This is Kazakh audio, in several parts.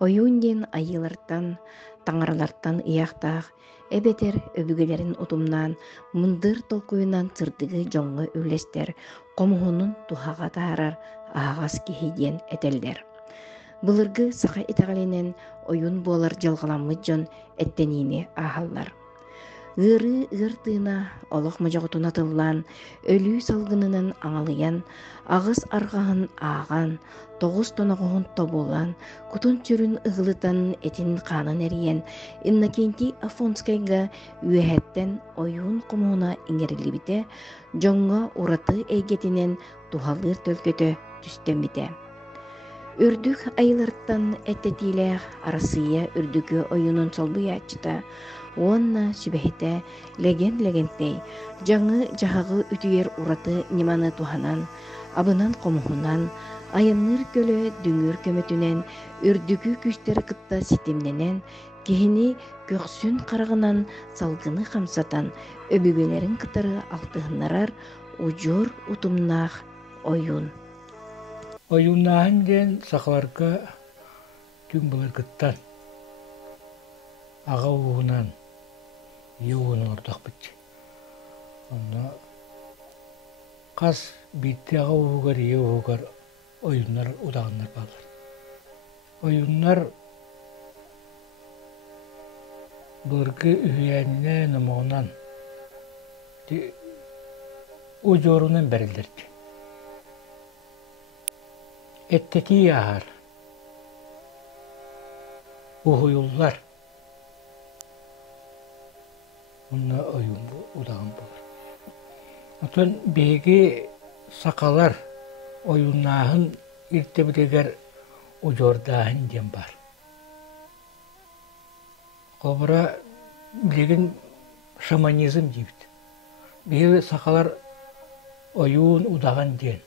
Ойуун диэн айылартан, таңаралартан ыяхтаах, эбетер өбүгелерин утумнаан, мындыр толкуйунан сырдыгы жоңго үлестер, комуһунун тухаға таарар аагас киһи диэн этелдер. Былыргы саха итаҕалинен ойуун буолар дьалҕаламмыт дьон эттениини ааһаллар. Ыары ыар тыына олох мыдьоҕотуна тыллаан, өлүү салгынынан аҥалыйан, аҕыс арҕаһын ааҕан, тоҕус тоноҕоһун тобулан, кутун чүрүн ыгылытан этин хаанын эриен, Иннокентий Афонскайга үөһэттэн ойуун комуна иҥэрилибитэ, дьоҥҥо ураты эйгетинен тухалыыр төлкөтө түстэммитэ. Үрдүк айыларттан эттетиилээх арасыйа үрдүкү ойунун солбуяаччыта, уонна сүбэһитэ леген-легентэй, жаңы жаһагы үтүйэр ураты ниманы туханан, абынан комуһунан, айынныр көлө дүҥүр көмөтүнен, үрдүкү күстер кытта ситимненен, киһини көхсүн харагынан салгыны хамсатан, өбүгөлерин кытары алтыһыннарар ужур утумнаах ойун. Oyunnahan diyen saklarga tüm bulurgıttan ağa uğunan iyi uğunan ortak bitti. Onda kas bitti ağa uğugar iyi uğugar oyunlar udağınlar bağlar. Oyunlar bulurgı üyeğine namağınan ucurunun berildirdi. Etteki yağar, uhuyullar, bununla oyun bu, udağın bulur. Otan begi sakalar oyunlahın irtebileger ucordağın diyen var. Kobra bilgin şamanizm deyip. Begi sakalar oyun udağın diyen.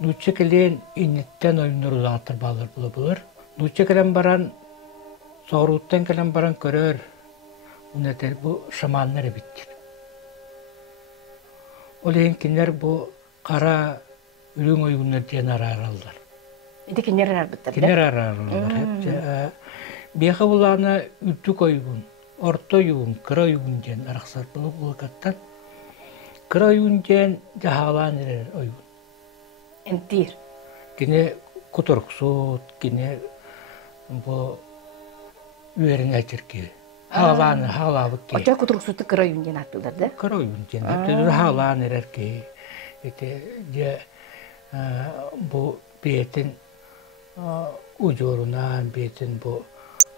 Nutça kelen innitten oyunlar uzatır bağlar bulabilir. Nutça kelen baran, soğuruttan kelen baran körür. Bu şamanları bittir. Oleyin kinler bu kara ürün oyunlar diyen ararlar. İdi kinler arar bittir. Kinler ararlar. Biyağı bulana üttük oyun, orta oyun, kıra oyun diyen araksar bulgattan. Kıra oyun diyen cahalan oyun. Entir. Gine kuturksut, gine bu üerine çirki. Hağlavık ki. Oca kuturksutu kıra yünden attılar da? Kıra yünden. Hağlan erer ki. Bu biyetin ucurundan, biyetin bu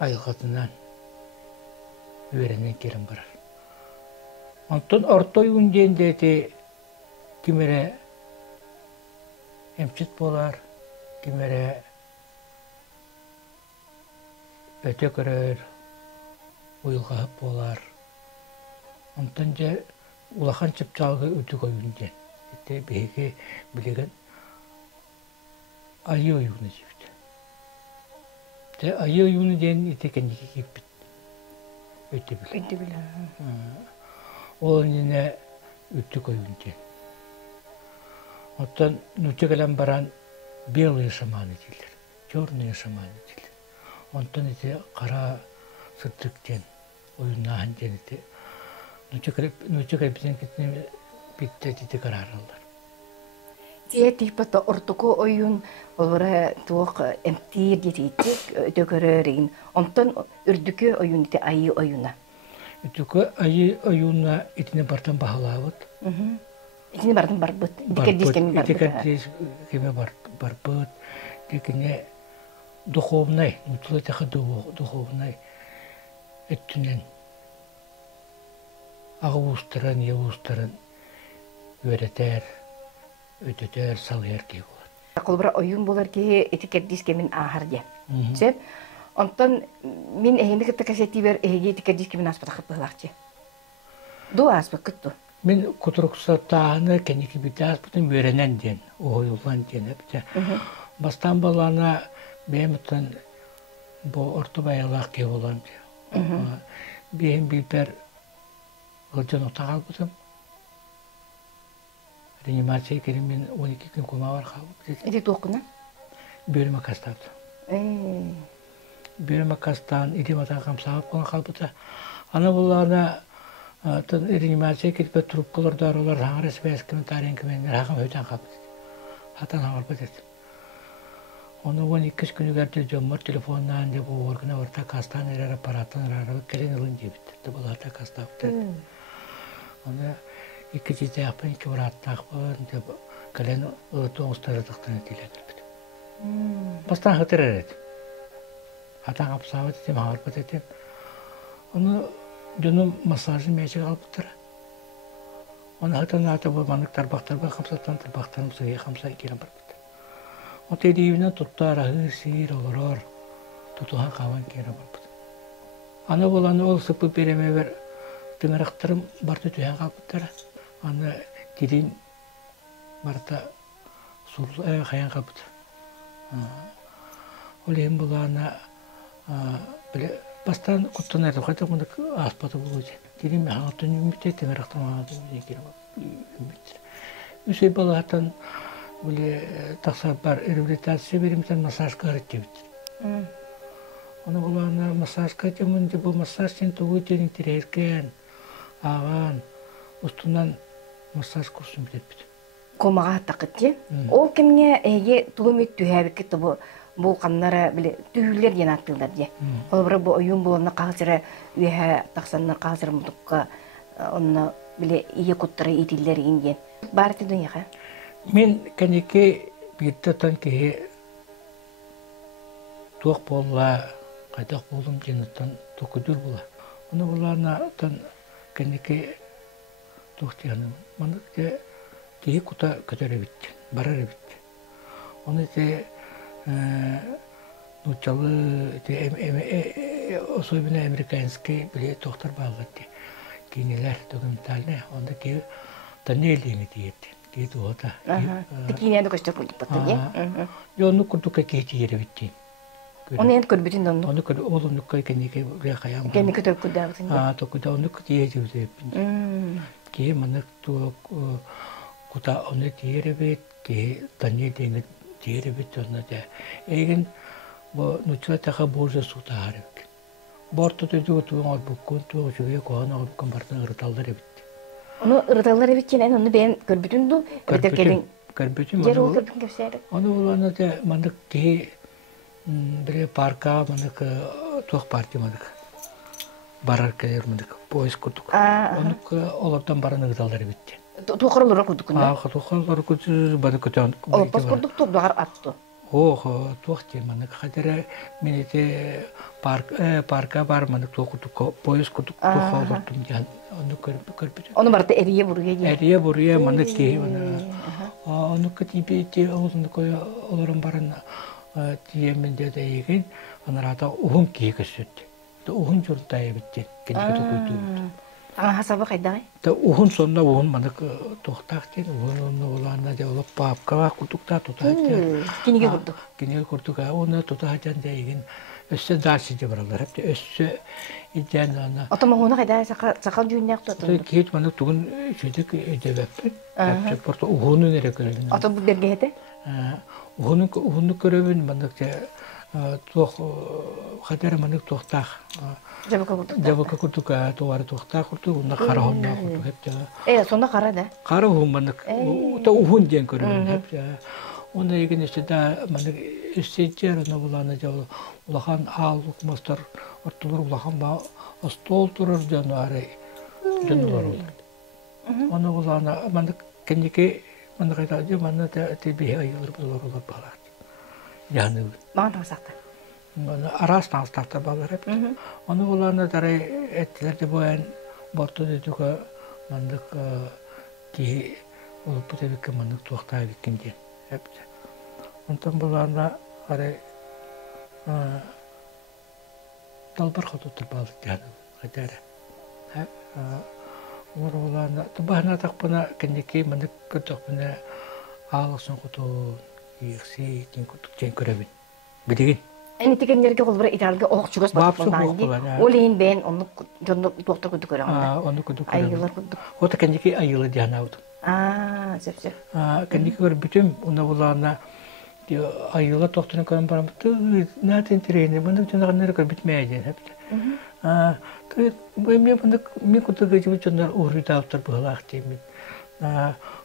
ayılgatından üerine girin barar. Ondan orta yünden dedi kimere emçit bolar, kimere öte körür, uyulğahıp bolar. Ondan ulağan çıpçalgı ötü koyunca. Beygi bilegen ayı oyunu deyipti. Ayı oyunu diyen ite kendiki gipit. Öte bilen. Öte bilen. O yine ötü koyunca. Ondan nutça gelen baran белый шаман edilir, черный шаман edilir. Ondan ite kara sırtıkten, oyunlahan deneti. Nutça gelip bizden gittiğinde bitti dedi kararlılar. Diye tipata ortuku oyun olara tuğuk emtir diyecek dökörörün. Ondan ürdükü oyun ite ayı oyuna. Ürdükü ayı oyuna itine bardan bahalavut. İçinde bardan barbut. Dikkat kemi barbut. Dikkat kemi barbut. Dikine духовный, нутулатаха духовный. Эттүнен агуустарын, явуустарын öğreter, öteter, salıyar ki olur. Kolbara oyun bolar ki etiket diskemin ahar diye. Sep, ondan min ehinde kıtta kaseti ver ehge etiket diskemin aspata kıpılakçı. Du aspa kıttı. Min kuturuksa tağını kendiki bir de aspatın öğrenen diyen, o yoldan diyen hep. Bastan balana benim bu orta bayalak ki olan diye. Benim bilber Gılcan otağal buldum. Reanimasyaya gelin ben 12 gün koma var kaldım. Edi dokuna? Bölüme kastavdı. Bir makastan idim atan kamsağıp kolan kalbıta. Ana bulana reanimatsiya кетіп трубкалар дарулар хаңар спәскемен тарин кеменнер хагым өтен капты. Хатан хаңар бетет. Оны 12 күнүгәртә жомор телефоннан деп органа орта кастан эрер аппараттан рары келен ылын дебит. Булата кастапты. Оны 2 җитә япын 2 ураттакпын деп келен тоңстырдыктан теләдер. Бастан хатырырет. Хатан апсавы дем хаңар бетет. Оны Dünüm masajı mecbur alıp dur. Ona hatta nata bu manık tarbaktarba kamsatan tarbaktarım suya kamsa ikilem bıraktı. O tedivine tuttu arahı sihir olur. Tutuha kavan kere bıraktı. Ana bulanı ol sıpı bereme ver. Dıngıraktırım barda tüyen kapıttır. Ana dilim barda surlu kayan kapıttı. Oleyim bulana böyle Bastan kutun erdi, kayda bunu aspatı bulucu. Dedim ya, hatun ümit ettim, eraktan ağadı ümit. Üsey balağatan böyle taksa bar rehabilitasyon verimden masaj kağıt debitir. Onu bulağına masaj kağıt yapınca bu masaj için toğu derin tirerken, ağan, ustundan masaj kursun bilir. Komağa takıtı. O kimge ege tuğumit tühebeki tabu bu kanlara bile tühüller yanattılar diye. Olabra bu oyun bulana kalsıra üye taksanlar kalsıra mutlaka onunla bile iyi kutları itilleri indiyen. Barıtı dünya ha? Men kaneki bir tatan ki tuğ bolla, kaydak bollum cennetten tokudur bula. Onu bulana tan kaneki tuğ diyanım. Manık de diye kuta kötüre bitti, barara bitti. Onu de Nuçalı особенно американский бile doktor bağladı. Kineler dokumentalne onda ki tanelini diyeti. Ki o da. Tikine de koştu pulip patı ya. Yo nu kurdu ki yeri bitti. Onu en kur bütün onu. Onu kur oğlum nu kay ki kayam. Kendi kötü kudarsın. To kuda onu diye diye. Ki manak tu kuda onu diye bit ki tanelini diye bit onu da. Egen bu nuçlatağa borca sutarık. Borto dedi tuğan bukun tuğ şuya koğan alıp kambardan ırtalları bitti. Onu ırtalları bitken onu ben görbütün du. Görbütün. Yer o görbütün gösterdi. Onu olana da manık ki bir parka manık tuğ parti manık. Barar kelir manık. Pois kurduk. Onu olaptan baran ırtalları bitti. Tuğralara kurduk. Tuğralara kurduk. Bana kötü. Olpas kurduk tuğlar attı. Tuğti manık kadere minite parka var manık tuğ pois kurduk tuğ olurdum yan onu görbütün. Onu barda eriye vuruyor. Eriye vuruyor manık ki onu kıtipi onu koy olurum baran diyeminde de yegin onlarda uhun ki gösüttü. Uhun jurtaya bitti. Kendi koydu. Hasabı kayday. Da uhun sonunda uhun manık tohtak değil. Uhun olana da olup papka kurdukta tutacak. Kinige kurduk. Kinige kurduk. Onu tutacak diyegin. Össe darşıcı buralar. Hep de össe iddian ona. Otama ona kayday sakal düğünler tuttu. Kiyet manık tuğun şeydik edebep. Hep porta uhunu nere görelim. Otam bu belgehede? Uhunu görelim manık da tuğ kadar manık tohtak. Jabaka kurduk, tuğarı tohtak kurduk. Onda kara honda kurduk hep de. Sonunda kara da? Kara hun manık. Da uhun diyen görelim hep de. Onda yegin işte da manık üsteciler ona bulana da ulahan ağlık mastar ortalar ulahan ba stol durur canları canlar olur. Ona bulana manık kendiki manık da manık da tebihe ayılır bulur bağlar. Yani. Bana sakta. Arastan starta bağlar hep. Onu bulana da ettiler de bu en bortu dedik manık ki olup bu tabii ki manık tuğtaya bikince hep de. Ondan bulana are dalbar xututur bağlı yani kadar. Hep onu bulana tabahna takpına kendiki manık takpına ağlasın kutu yıksi tin kurabin. Bilgin. Eni tikenlerge kolbara italga oqçugos batmandı. Oleyin ben onu doktor kurduk öyle. Onu kurduk. Ayılar kurduk. O da kendiki ayılı diyanavdu. Zep. Kendiki bütün ona bulana Ayıla toktuna kan baram. Naten treni bunu tuna kanlar kar bitmeyecek hep. Ben bunu kutu geçip çonlar uğru dağıtır bağlak demin.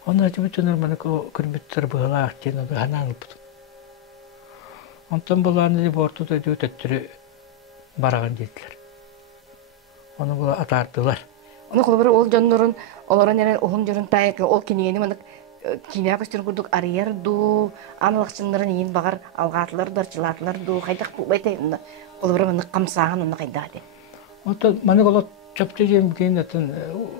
Onlar geçip çonlar bana kırbıttır bağlak demin. Onu hanan alıp. Ondan bulanı bortuda diyor tettiri barağın dediler. Onu bula atardılar. Onu kolabara ol jonnorun олорон нерен ohun jorun тайык ол кинени маны киня көстөр курдук арыяр ду аналыкчыннарын ин багар алгатлар дарчылатлар ду кайдак бу бете колабара маны камсаган уна кайда де. Ondan bana kola çöpçe yem diyen zaten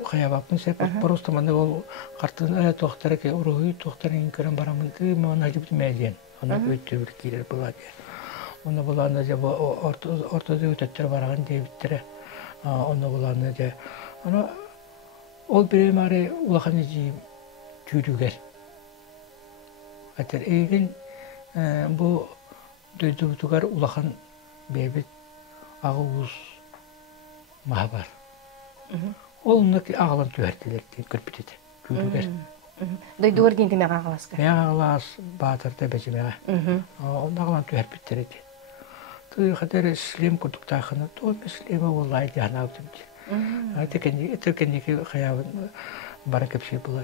kayabapın sepet просто bana kol kartın tohtara ki uruhu tohtarın kırın baramındı bana hacip demeyeceğin. Ona ötüyor kiler buladı. Ona bulanı da ortada ötettir varağın diye bittire. Ona bulanı da ona ol bir mare ulakanı diyeyim tüylüger. Hatta egin bu duyduğugar ulakan bebet ağız mahabar. Olundaki ağlan tüverdiler diye kırpıtı tüylüger. Duyduğur diye demek ağlaska. Ben ağlas batırdı becime. Onun ağlan tüverpitleri diye. Tuyu kadar İslam kurduk takını. Tuğum İslam'a vallahi diye anavdım diye. Etirkendeki hayavın bana kapşır bula.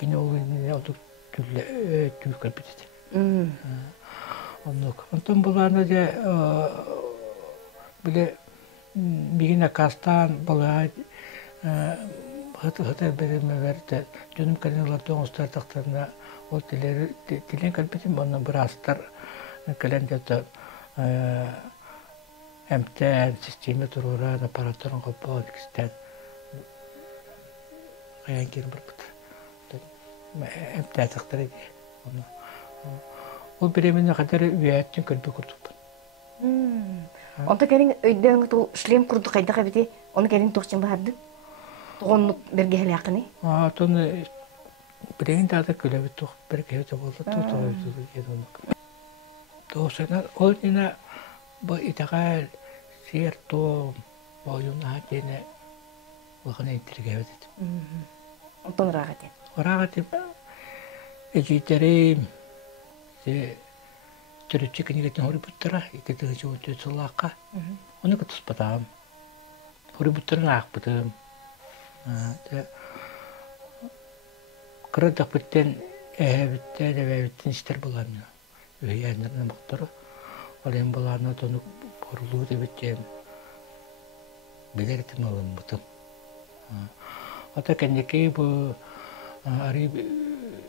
Yine oğlum ne oldu tüy kırpıtı. Ondan bularına da bile birine kastan balığa hıtı berime verdi. Dönüm kanallar doğustar taktarına o dilen kalbitim ondan bırastar kalende de emten sistemi durura aparatörün kopal ikisten kayan kirim bir pıtır. Emten taktar ediyor. O biremine kadar üyetin kalbi kurduk. Onta kelin öydüğün tu işlem kurdu kayda kabiti onu kelin toqçun bahardın. Toğonluk berge hel yakını. Tonu bireyin daha da kölebi toq berge hel oldu. Doğusuna o yine bu itagal siyerto boyun hatine vakana intirgevet. Ontan rahatin. Rahatin ejiterim Türkçe kinigetin hori buttara ikide hıcı tutulaka. Onu kutus patam. Hori buttara akbıdım. Kırıdak bitten bitten ve bitten ister bulamıyor. Üyeyenlerine baktırı. Olayın bulanına dönüp boruluğu da biteceğim. Belirtim alın butum. O da kendiki bu arayı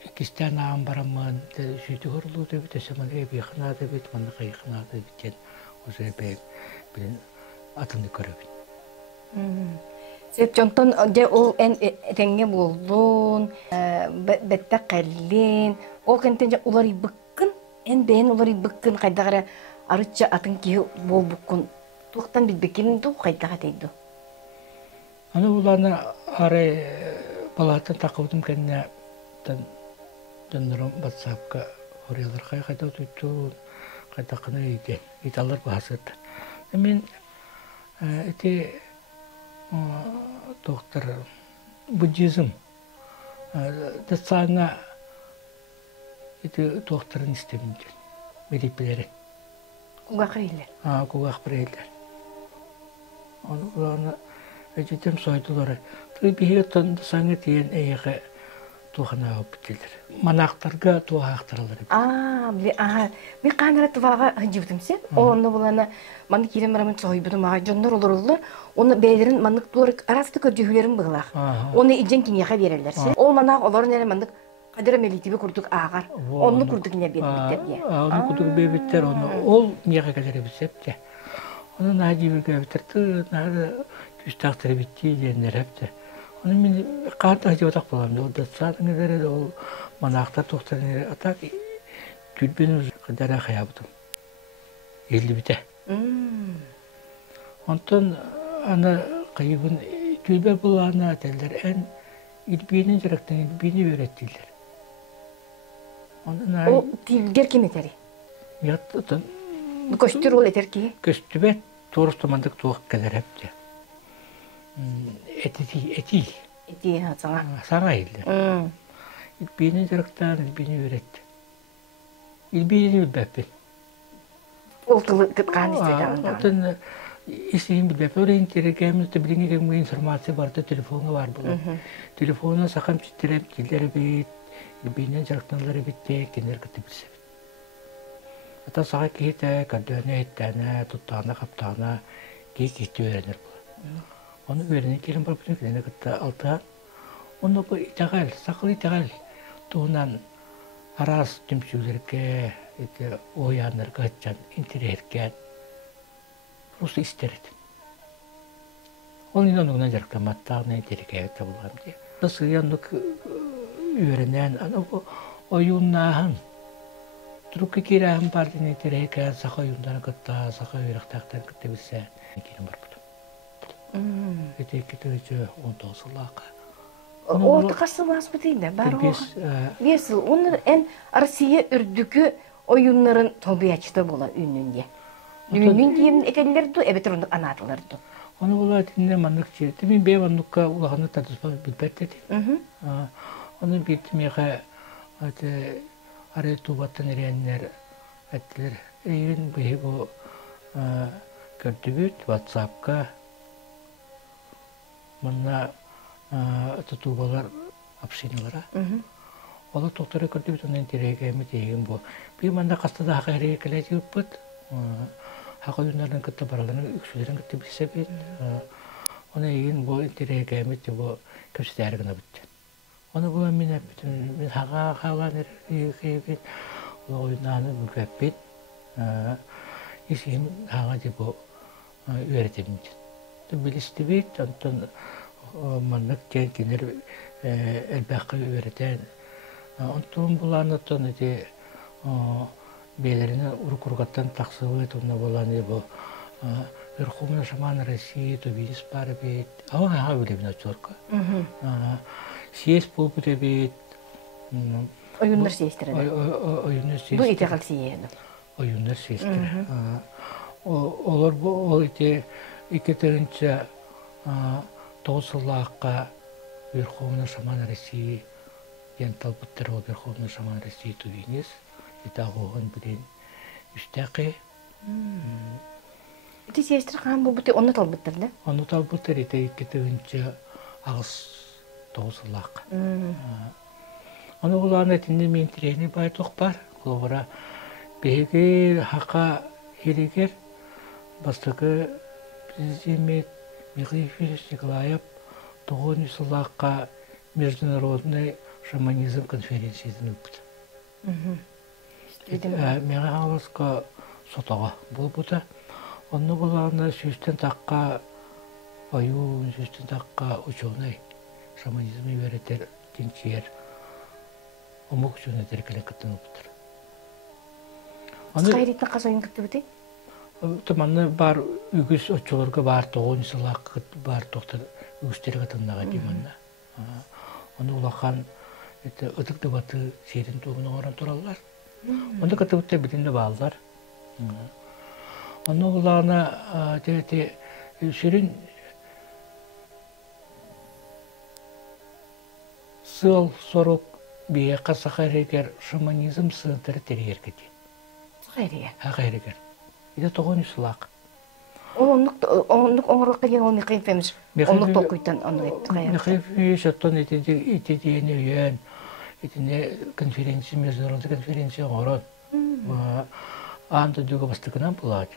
İkisten ağam baramın, sütü horluğu da bitese bana evi yıkına da bit, bana kayıkına da biten. O zaman ben atını görevin. Sep çonton o en renge buldun, bette kallin, o kentence uları bıkkın, en beğen uları bıkkın kaydağıra arıtça atın ki bol bıkkın. Tuğtan bilbekin tuğ kaydağa deydu. Ana ulanı arı balatın takıldım kendine döndürüm WhatsApp'ka oryalar kayda tuttuğun kaydakını iyiydi. İtallar bahsetti. Ben eti doktor Budizm da sana eti doktorun istemince bilipleri. Kugak reyler. Kugak reyler. Onu ecitim soydular. Tabii bir yıldan sana diyen eğe tuhana bitilir. Manaktarga tuha aktarılır. Bir kanara tuvağa hıcıbdım sen. Onu bulana manı kirim ramen soybudu mağa jonlar olurlar. Onu beylerin manık doğru arası kördüğülerin bağlar. Onu icen kinyağa verirler. O manak olur nere manık kadere melitibi kurduk ağar. Onu kurduk yine bir bitter diye. Onu kurduk bir bitter onu. Ol niye kadere bisep de. Onu naci bir göbütürtü. Nerede üstaktırı bitti diyenler hep de. Onun beni kartı hacı otak bulamıyor. O da zaten nerede o manakta doktorları atak tülbünüz kadar yaptım. 50 bite. Ondan ana kaybın tülbe bulana derler en ilbinin direkten ilbini öğrettiler. Ondan o tilger kim eteri? Yattı. Bu koştur ol eter ki? Köstübe torustamandık tuğuk kadar hep de. Eti. Eti sana. Sana ildi. İlbini direkten ilbini öğretti. İlbiğini bilbepin. Oltulu kıtkan istedi. Otun işini bilbepin. Oraya internetimizde bilinen bir informasyon vardı. Telefonu var bu. Telefona sakın çittirem killeri bit. İlbiğinin jarktanları bitti. Kendileri kıtı bilse. Hatta sağa kihite, kadına ettene, tutağına, kaptağına kihti öğrenir bu. Onu öğrenir, kelin var bütün kelini kıtta alta. Onu bu itegal, sakıl itegal. Tuğunan aras tümsülerke, oyanlar kaçan, intirerken Rus isterit. Onun yanına jarklamattağına intirerken tabulam diye. Nasıl yanlık öğrenen, oyunnahan. Trukki kirahın partini intirerken saka yundan kıtta, saka yürüktağdan kıtta bilse. Kelin var bu. Öteki tırıcı 19 yıllaqa. Orta kasılmaz mı değil de? Biz... Vesil, onlar en Arsiye ürdükü oyunların tabiatçıda bola ününde. Ünün diyenin ekelleri de, evet onu anlatıları da. Onu bula dinle manlık çirdi. Ben bir manlıkka ulağını tartışma bilbet dedi. Onu bildim yağa araya tuğbattan erenler ettiler. Eğin bu gördüğüt WhatsApp'ka bana tutubalar apsinalara. Ola doktora gördüğüt onun intereyge mi diyeyim bu. Bir manda kasta da hakkı keleci yapıt. Hakkı yunlardan kıtta paralarını üksülerin kıtta bilse bit. Ona eğin bu intereyge mi diye bu köşelerine bitti. Onu bu emine bütün hakkı nereye oyunlarını mükemmel. İşim hakkı diye bu öğretim için. Bilişti bit, ondan manlık kendileri elbette öğreten. Ondan bulanıtın diye beylerine urukattan taksıvı ettiğinde bulan diye bu Верховный шаман России, то видишь пара бит. Ага, öyle bir çorka. Siyes bu bit. Oyunlar siyestirdi. Oyunlar siyestirdi. Bu itegal siyedi. Oyunlar siyestirdi. Olur bu o ite iki terince Тослака Верховный шаман России янтал буттер Верховный шаман России тувинес итагогон билен үстәкы Ити сестер хан бу бути онны талбыттыр да? Оны талбыттыр ите икки тыгынча агыс Тослак. Оны уланы тинде мен трени бай токпар. Колбара беге хака хиригер бастыкы президент Михаил Николаев Тогон Сулака международный шаманизм конференциясын өтті. Мен алысқа сотаға бұл бұта. Оны бұлағына сөстен таққа аюн, сөстен таққа ученый шаманизмі өретер тенчер омық жөне дәркелі кіттін бұтыр. Қайреттің қас ойын кітті бұты? Тыманны бар үгіз өтчілерге бар тоғын сылақ бар тоқтар үгістері қатыннаға деймінна. Оны ұлақан ұтықты баты сейдің туғын оңыран тұралар. Оны қыты бұтта бітінде балдар. Оны ұлағына сүрін сыл сорық бейе қаса қайрегер шаманизм сығынтары терегер кетен. Қайрегер. İde toğun üsulak. Onluk oңырлыққа ден ол Михаил Фемиш. Онлық тоқуйттан оны етті қайыр. Михаил Фемиш оттан ете дейіне үйен. Етіне конференция, международный конференция оңырын. Анда дүгі бастықынан болады.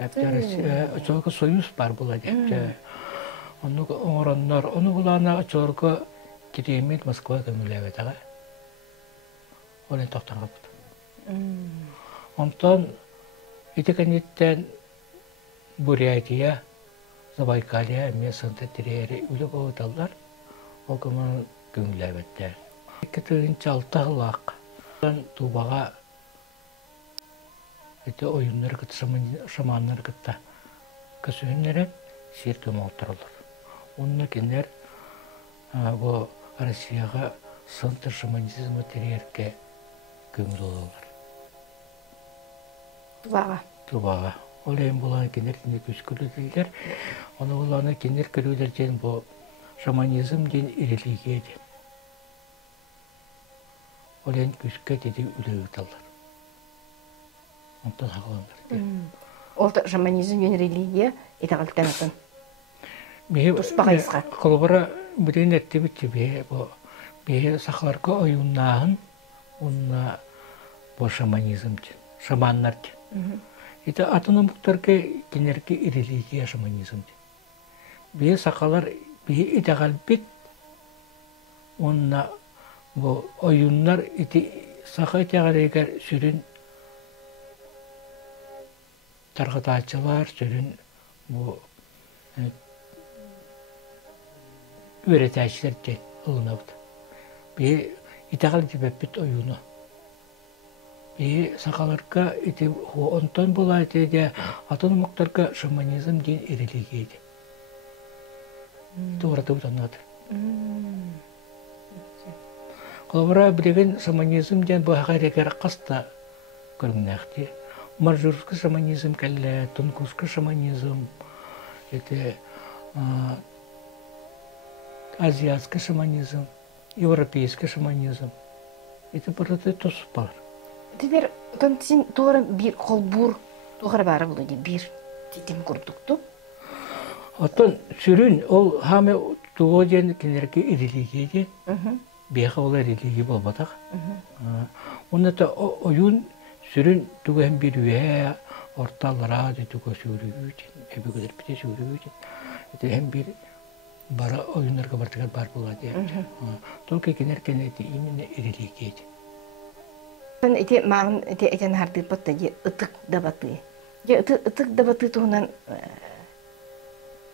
Очолғы союз бар болады. Оны оңырынлар. Оны бұлана очолғы кетемет Москва көмілі әветаға. Олен тоқтанға бұды. Онтан Итекенеттен Бурятия, Забайкалия, Месанта Терери үлі болыталар, ол көмін көңілі әбеттер. Кетігінші алты ғылақ. Тубаға ойынлар күтті, шаманлар күтті. Көсігінлерін сер көмі отырылыр. Онына кенер Россияға сынтыр шаманизмі терерге көңіл олалар. Тубаға. Ол ең боланы кенер тіне көз көрілділер. Оны боланы кенер көрілдер ден бұл шаманизм ден религия ден. Ол ең көзге деді үлі өталар. Онтан хақыландар. Ол шаманизм мен религия итағалтанатын. Туспағайсқа. Қолбара бірен әтті бітті бе сақларға ойыннағын, онына бұл шаманизм ден, шаманнар ден. Это атономуктарга кенерге религия шаманизм ден. Бе сақалар бе итағалбет, онына бұл ойыннар сақа итағалайгар сүрін тарғатачылар, сүрін өретәшілер ден ұлынауды. Бе итағал дебеппет ойыны. Бе сақаларға онтан бола әтеде атономуктарга шаманизм ден религия ден. Это орады бұтанады. Қолабыра білеген шаманизм ден бұға рекер қаста көрінәқті. Маржурский шаманизм кәлі, тункусский шаманизм, азиатский шаманизм, европейский шаманизм. Это бұрады тосып бар. Тепер, сен туғыры бір қолбур туғыры бары бұл өйде бір тетем көрдікту? Оттан сүрін, ол хаме туғы ден кенерге религия ден, бейқа ола религия болбадақ. Онната ойын сүрін түген бір үйе, орталара түгі сүрі үйден, әбі көдір біте сүрі үйден. Это әм бір бара ойынларға бартығар бар болады. Только кенерген именно религия ден. Эти мағын, әтен харды батты, ұтық дабаты. Ұтық дабаты туғынан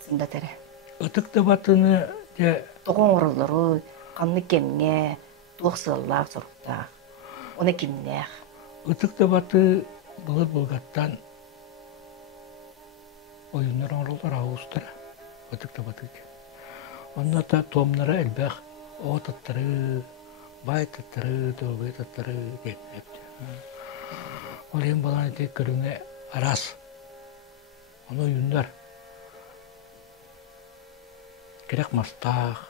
сында тәрі. Ұтық дабатыны... Тоғын орылары, қанны кемге, туақсыллақ сұрықтақ. Оны кемнеғ. Ұтық дабаты бұлы бұлғаттан ойынлар орылар ауыстыра. Ұтық дабаты. Онна та томнары әлбәқ, отаттары, бай таттары, тоғай таттары деп әпті. Ол ең балан әте көріңе арас. Оны ойындар. Керек мастақ.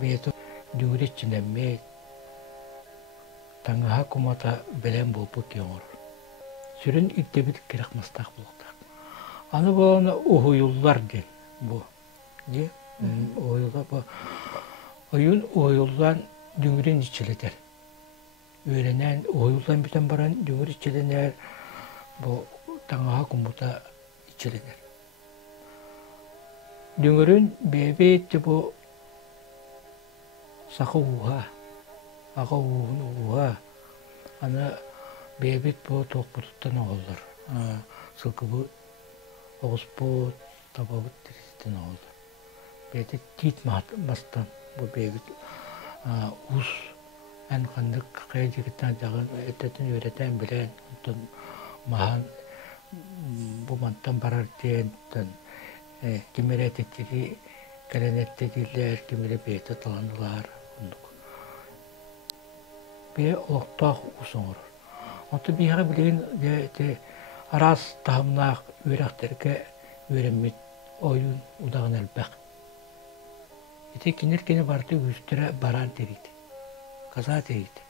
Бейті дүгірет жинәмет. Таңыға құмата бәлем болпы кеңір. Сүрін үттебіт керек мастақ болуқтақ. Аны боланы ойылдар ден. Бұл. Не? Ойылдар бұл. Ойын ойылдан дүңірен içiledir. Öğrenen oyuldan biten baran дүңір içilenler bu tağağa kumuta içilenir. Дүңірін bebe etti bu sakı uğa, ağa uğa. Ana bebe et bu toqbututtan oğullar. Sılkı bu oğuz bu tababut diristen oğullar. Bebe tit mastan. Bu bebet us en kandık kayıcıktan dağın etetin öğreten bilen ondan mahan bu mantan barar diyen kimere etetleri kalenet dediler kimere beyte talandılar bir oktağ usunur. Ondan bir yere bilen de aras tahımnak öğrekterke öğrenmet oyun udağın elbek. Ete kinirkene bardı üstüre baran deriydi. Kaza deriydi.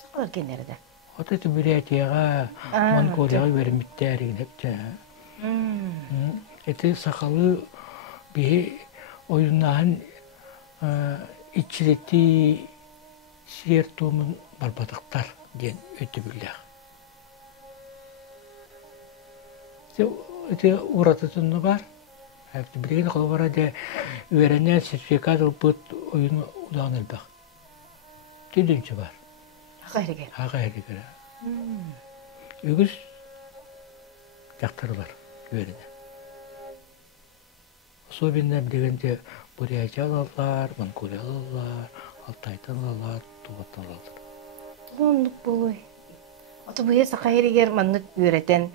Çıkılır kenarda. Ota tübüriyetiyağa, Mongoliyağa vermitleri hepçe. Ete sakalı bir oyunların içireti siyer tuğumun barbadıklar diyen ötübürler. Ete uğratıtında var. Hepsi bilgini kolbara da öğrenen sertifikat olup oyunu udağın elbek. Tüdünçü var. Haqa herige. Haqa herige. Ügüz yaktarılar öğrenen. Особенно bilginde Buryaca alarlar, Mongoliya alarlar, Altay'dan alarlar, Tuğat'tan alarlar. Tuğunluk buluy. Ota bu yasa haqa heriger manlık öğreten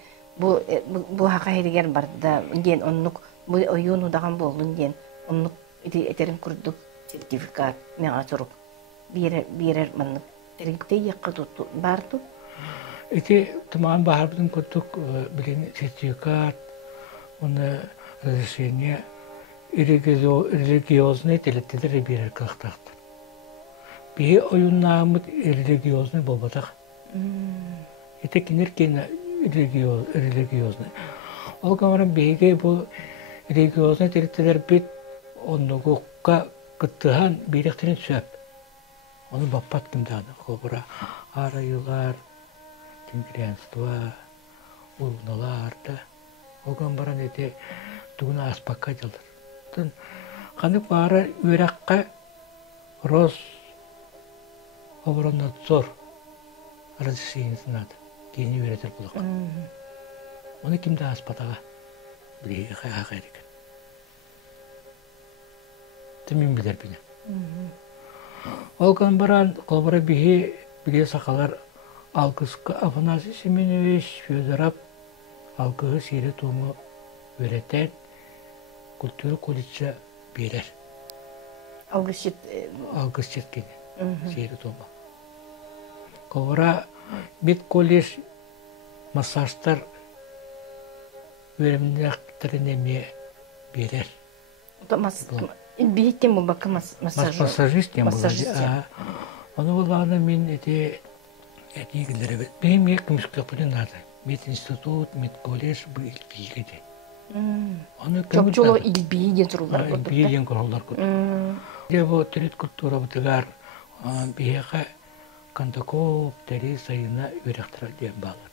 bu haqa heriger bardı da gen onluk bu oyun udağın boğulun gen onluk eterim kurduk sertifikat meğa sorup birer manlık terinkte yakka tuttu bardı. Ete tamam baharbiden kurduk bilen sertifikat onu разрешение религиозный телеттелер биrer kılıqtaqtı. Bir oyunlarımız религиозный болбатaq. Это кинеркина религиозный. Ол камаран беге бу религиозный терителер бит оннугукка кыттыхан биректерин сөп. Onu баппат кимданы. Хобра арайылар, темперянство, улналар да. Ол камаран эти тугуна аспакка жалар. Тын канык бары үракка роз обороннадзор разрешение надо. Кені үйретер бұлық. Оны кімді аспатаға білеге қайға екен. Тімін білер біне. Олған баран қолбара біле сақалар алқысқы Афанасий Семенович Федоров алқығы сері туымы үйретен культура колледжі берер. Алқыс жеткені сері туымы. Қолбара бит колледж массажтар өремдеріне ме берер. Бейттен бұл бақы массажист. Массажист. Оны олағына мен әтегілері бет. Бейім ек мүскілік бұдың ады. Мет институт, мет колледж бұл илбейгеде. Жолы илбейген тұрулар көрдік. Илбейген құрулар көрдік. Бұл түрет культура бұдығар бейеға Кандаков тәрі сайына үйректірі дейін бағылар.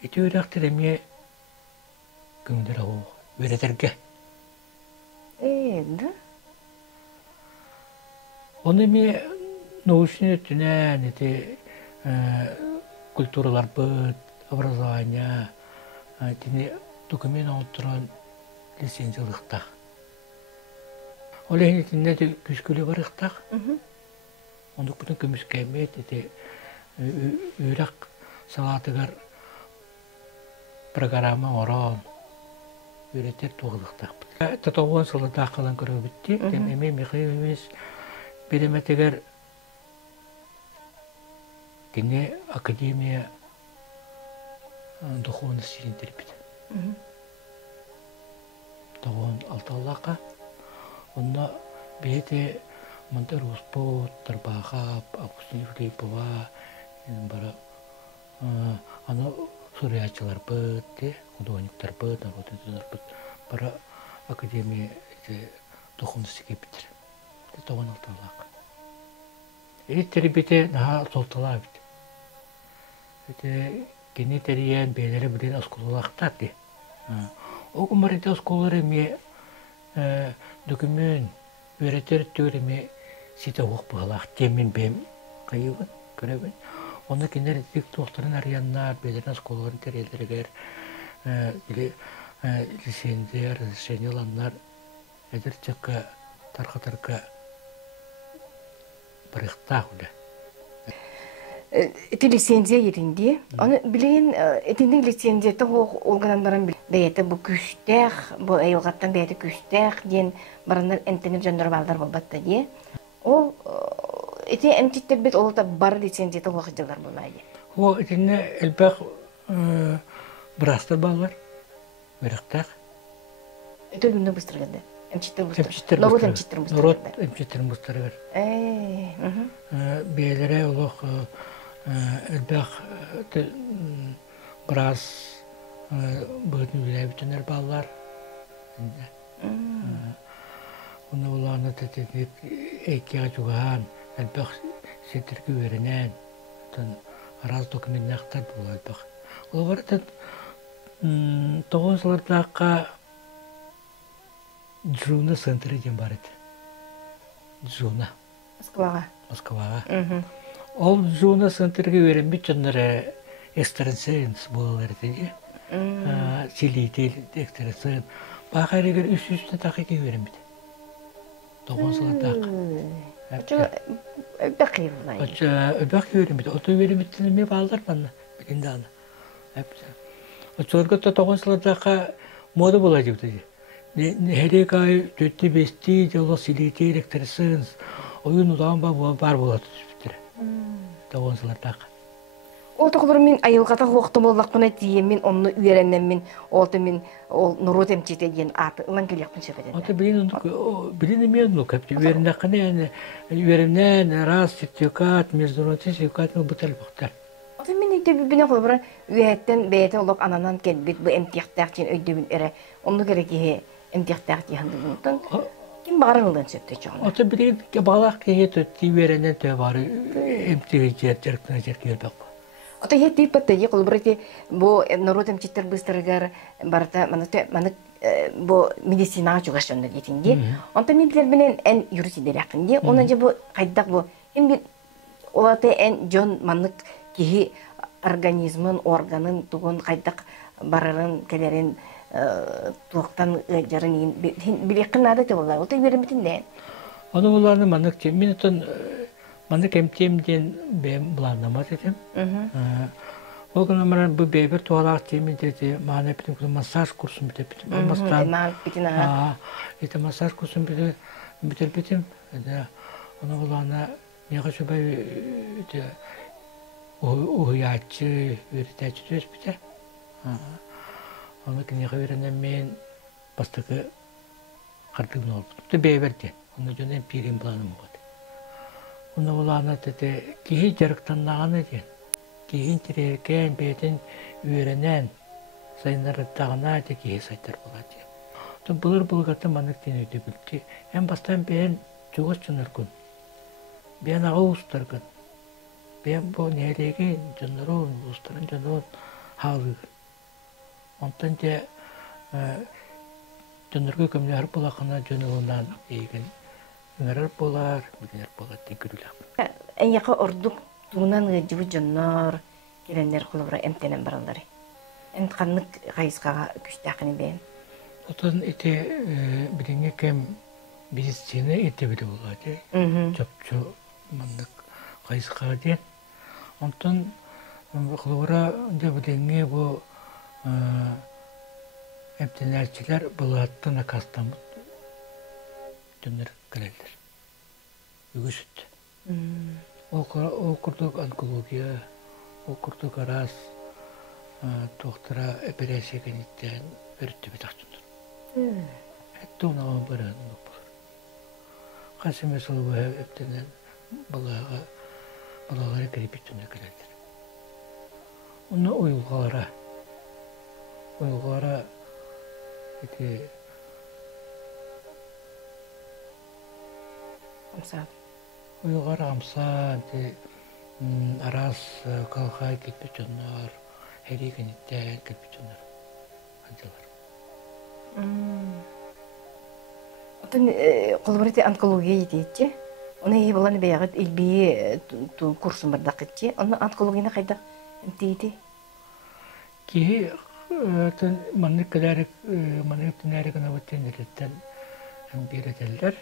Эти үйректірі ме күңдір ағуға, үйретерге. Да? Оны ме научный түнен, культуралар бұд, образование, документ ауыттыран лицензиялықтақ. Ол әйне тінне күшкілі бар ұқтақ. Ондық бұтын көміске әмет, үйрек салатығар программа орон, үйретер тоғылықтақ бұд. Татауын сылыда қалан көрі бітті, әме меқи емес береметігер кене академия дұхуыны сирендер біді. Тауын алталақа, онына бейте Монтер Успот, Тарбахап, Августин Филиппова, бара аны сурьячылар быт, художниктар быт, работающие быт, бара академия духовности битер. Это он алталак. И теребите на солтала бит. Это генетериен белери билен осколалактати. Окумарите осколары ме документ үйретер төріме сите оқ бұғалақ темен бем қайығын, көребін. Оны кенер дик тоқтарын арьянна, белерін осколарын терелдергер, лицензия, разрешенияланнар, әдір чыққа, тарқа-тарқа біріқтақ үлі. Эти лицензия еринде. Оны билейін, этиндің лицензияты олғанандарын бәйеті бұл күштәқ, бұл әйылғаттан бәйеті күштәқ ден барандар интернет жөндір балдар болбатты де. Ол, эти әмтеттер бет олыта бар лицензияты олғыждылар болмайды. О, этинне әлбәқ бірастыр балар, біріқтақ. Это үлімді бұстырғанды. Народ әмчеттер бұстырғанды. Народ әмчеттер бұстырғанды. Бейлері олық әлбәқ біраз бұғытын үлі бүтінер балар. Оны олағына тәтетіп әйкеға жүғаған әлбәқ сеттерге өрінен араз документіне ақтар бұл әлбәқ. Ол барытын 9 жылардаққа Джуна центры ден бар еді. Джуна. Москваға. Ол Джуна центрге өренбет жонлары экстрасенс болалар еді. Селейтел экстрасенс. Бақа әрегер үсті тақике өренбет. 9 жылардаққа. Өбәқ ерілай. Өбәқ өренбет. Оты өренбеттен ме балдар бана. Білінді аны. Отчыларға 9 жылардаққа мода бола жебді. Herek ay 4-5 yılı siliti elektriksiniz. Oyun ulan бар болады түспітір. Тоғын сылардақ. Ол тоқылыр мен айылғата хоқтым олақпына тием мен онны үйереннен мен олты мен ол нұру темчете деген аты ылан келекпін сөбеден. Ата билин имен ну капти вернакне вернен раз сертификат международный сертификат мы бутал бахтар. Оты мен үйде бібіне қолбыра үйәттен бәйті олық ананан келбет бұл эмтияқтақ кейін өйдөбін әрі онны керек ехе эмтияқтақ дейханды бұнтын кем бағарын ұлдан сөпті жоғына. Ата билин балақ кеге төтті вернен тө бар эмтиге жердерктен жерге бақ. Ота я типа тegi қолбыры бу народым читтер быстырыгар барта маны бу медицинаға чугашонда дейтинде. Онта мен билер менен эн юрисидер якынде. Онан же бу кайдак бу эми олаты эн жон маннык кихи организмын, органын тугун кайдак барарын келерин туактан жарын билекин ады те болар. Ота беремитинде. Аны буларны маннык минутын Маны кемтемден бем планамат этем. Ол күні маған бұл бейбір туалақ темен деді, маған әпітім массаж курсын бітіп бітім. Это массаж курсын бітір бітім. Оны олағына неға сөбай ұғыятчы, өрітәтчі төс біті. Оны неға өрінен мен бастығы қардығын олып. Бұл бейбірді. Оны жөнен пирин планым болады. Оны олағына деді, кейі жарықтаннағаны ден. Кейін тіреркен бетін үйренен сайынарыттағына де кейі сайтар болады. Бұлыр бұлғаты манықтен өйді білді. Ән бастан бән жоғыз жонар күн. Бән аға ұстар күн. Бән бұл нәлеген жонарын, ұстарын жонарын халы күн. Онтан де жонарға көмілер бұлақына жонылынан еген. Үңірір болар, мүгінер болар ден көрілі. Ән яқа ордық туынан жывы жоннор келенлер қолыбыра әмтенен баралары. Ән қаннық қайысқаға күшті ақыны бәйін. Отан әте біліңе кәм медицина әте білі болады. Чапчу мандық қайысқаға ден. Онтан қолыбыра біліңе бұл әмтенерчілер бұлаттың ақастамыз. Дөнер кірелдер. Үгісіт. Ол күрдік онкология, ол күрдік арас тоқтыра операция кәнеттен өрітті бет ақтындар. Әтті оңаған бір әнің болар. Қасым әсілі бұға әптенен балағары кәрепеттіне кірелдер. Оны ойылғара Uygar amsa, aras kalkay ketpechonlar, heri kenitten ketpechonlar. Hadilar. Отын қолбырыты онкология дейті. Оны ей боланы бәяғыт илбейі курсын бардақ етті. Оны онкологияна қайдақ дейті? Кейі манны тінәрігіна өттенереттен бір әтелдер.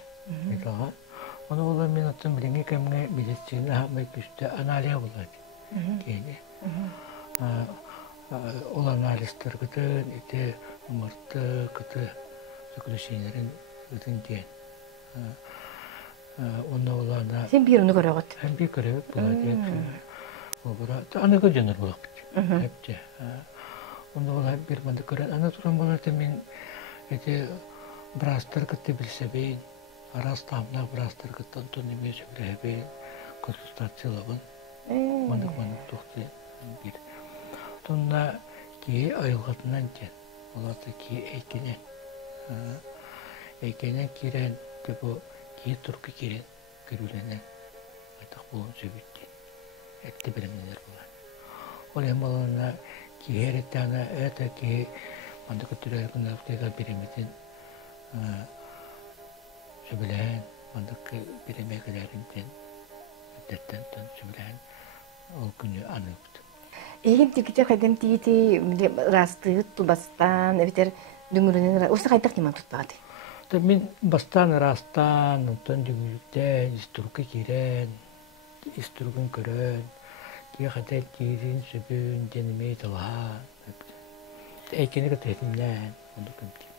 Оны олар мен атын біліңе кәмге медицина хамай күшті аналия болады. Кейіне. Ол аналистер күтін, еті ұмырты күті заключениерін күтін ден. Оны оларына... Сен бір үні көрі ғыт? Сен бір көрі болады. Аны көденір болақ бітті. Оны олар бір манды көрі. Аны тұран болады мен бірастыр күтті білсе бейін. Арастамна бірастыр күттін тұн емес өбілі бейін консультациялығын. Мандық тоқты бір. Тұнна кей айылғатынан кен. Оларды кей әйкенен. Әйкенен керен, кей тұрқы керен көріленен. Айтақ болуын сөбеттен. Әтті білімнелер болар. Ол ең балығына кей әреттіғана әті кей мандық өттірер күн автыға береметін сөбілән, мандық беремекелерінден өттеттен тұн сөбілән ол күні аны өпті. Егем текете қайдам тегете растығы тубастан, әбетер дүңірінен осы қайдақ неман тұтпағады? Мен бастан растан, ұнтан дүңіріктен, истұрқы керен, истұрғын көрін, кей қадай керін сөбін, денімей талған. Әйкені қытайдымнан, оны көмді.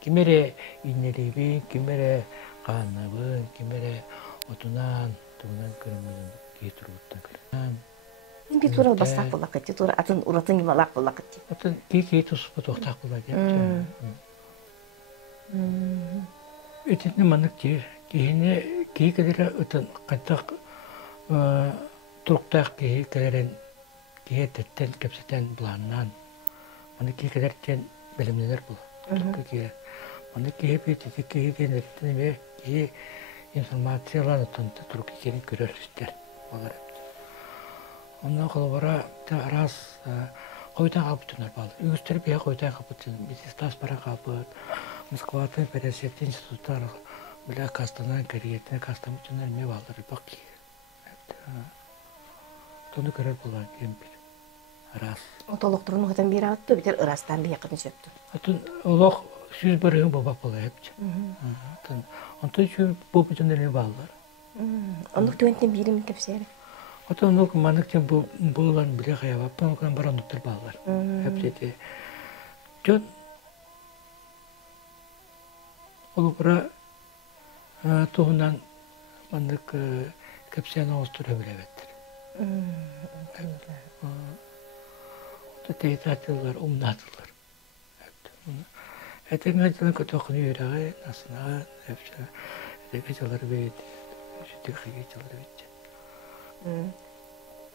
Кемере иннелебін, кемере қанабын, кемере отунан, туғынан көрімін кей тұрғыттан көрін. Bir tural bastak bulak etti. Tural atın uratın gibi alak bulak etti. Атын кей туспу тоқтақ болады. Өтетіне манық кейіне кей кедері өтін қаттақ тұрқтақ кей кедерін кей тәттен кәпсетен бұланнан. Маны кей кедерден білімденер бұл. Маны кей бететі кей денеттен еме кей информациялан ұтынды тұрық екенін көрер істер. Онdan қолыбара раз қойдан қабытынар балы. Үгістер бе қойдан қабытын. Медистас бара қабыт. Москватын пересет институттар біле Кастанан кәрігетіне Кастамытынар ме балдыр бақ кейер. Тоны көрер болған кемпір. Раз. Отолықтырын ұғытын бері атты, бітер ұрастан бе яқын сөпті. Атын олақ сүз бірігін болбақ болы әпті. Онтан сүз бұл бүтіндер ме балдар. Онық түйентен бері ме кепсері? Atan nok manıkça bulan bile kaya pamuktan baran doktor bağlar. Hepsi John olupra tohundan manık kapsiyana ostura bile vettir. Da teytatlılar, umnatlılar. Etengaçların kötüğünü yüreğe nasına hepsi etengaçları beydi. Şütüğü bitti.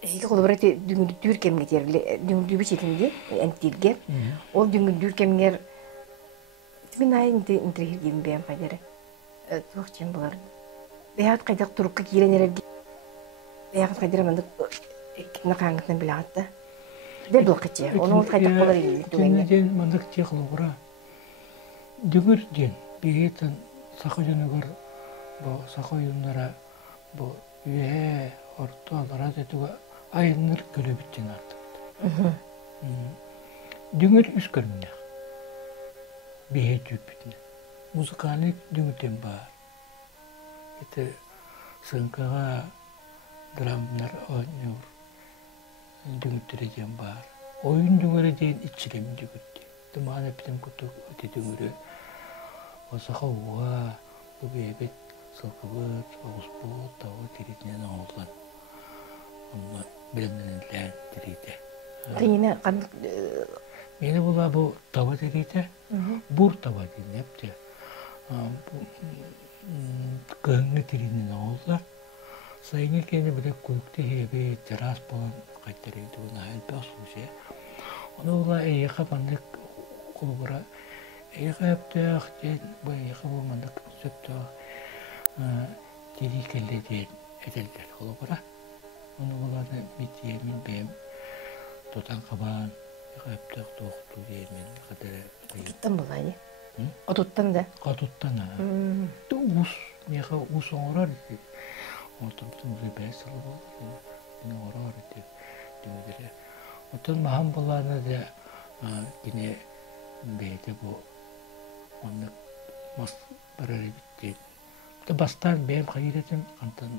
Hege kolobra te düngündür kemge terli düngündür bir çekimge entilge. Ol düngündür kemger timin ayın intrihir gibi beyan faydere. Tuğçem bular. Beyat kaydak turukka kirenere beyat kaydere mandık kitna kangıtdan bile hatta. Der dolqıcı. Onu ol kaydak bular iyi. Tüneden mandık çe kolobra. Düngür den beyetin sakı jönügür bu sakı yunlara bu üye ortalara detuga ayınır gölü bittin artık. Düngür üst görünüyor. Bir hecip bittin. Müzikalik düngürden var. İşte sınkağa dramlar oynuyor. Düngürden var. Oyun düngürden içirem düngürden. Dımanı bitim kutu öte düngürü. O sakı uğa bu bebet Сылкыбыт, оғызбуыт, тауы теритінен оғылған. Оны білімденілден териті. Тейіне қандық... Мені бұла бұл тава териті, бұр тава дейін әпті. Күйіңі теритінен оғылға. Сайын кені біле көкті хебе терас болан қайттарайды оны әлбі асуыз. Оны бұла әйеқа бандық құлыбыра. Әйеқа әпті ақтен, бұл әйеқа болмандық сөпті Терикелледен edeller kolobra. Onu bulanı bitiyemin benim totan kaban, yaptık doktu diyemin kadar. Tuttan bulayı. O tuttan da. Katuttan ha. Tu us, meka us orar idi. Ondan sonra ben salı ne orar idi. Diyor. Ondan maham bulanı da yine beyde bu. Onu mas bararı bitti. Bastan benim hayretim antan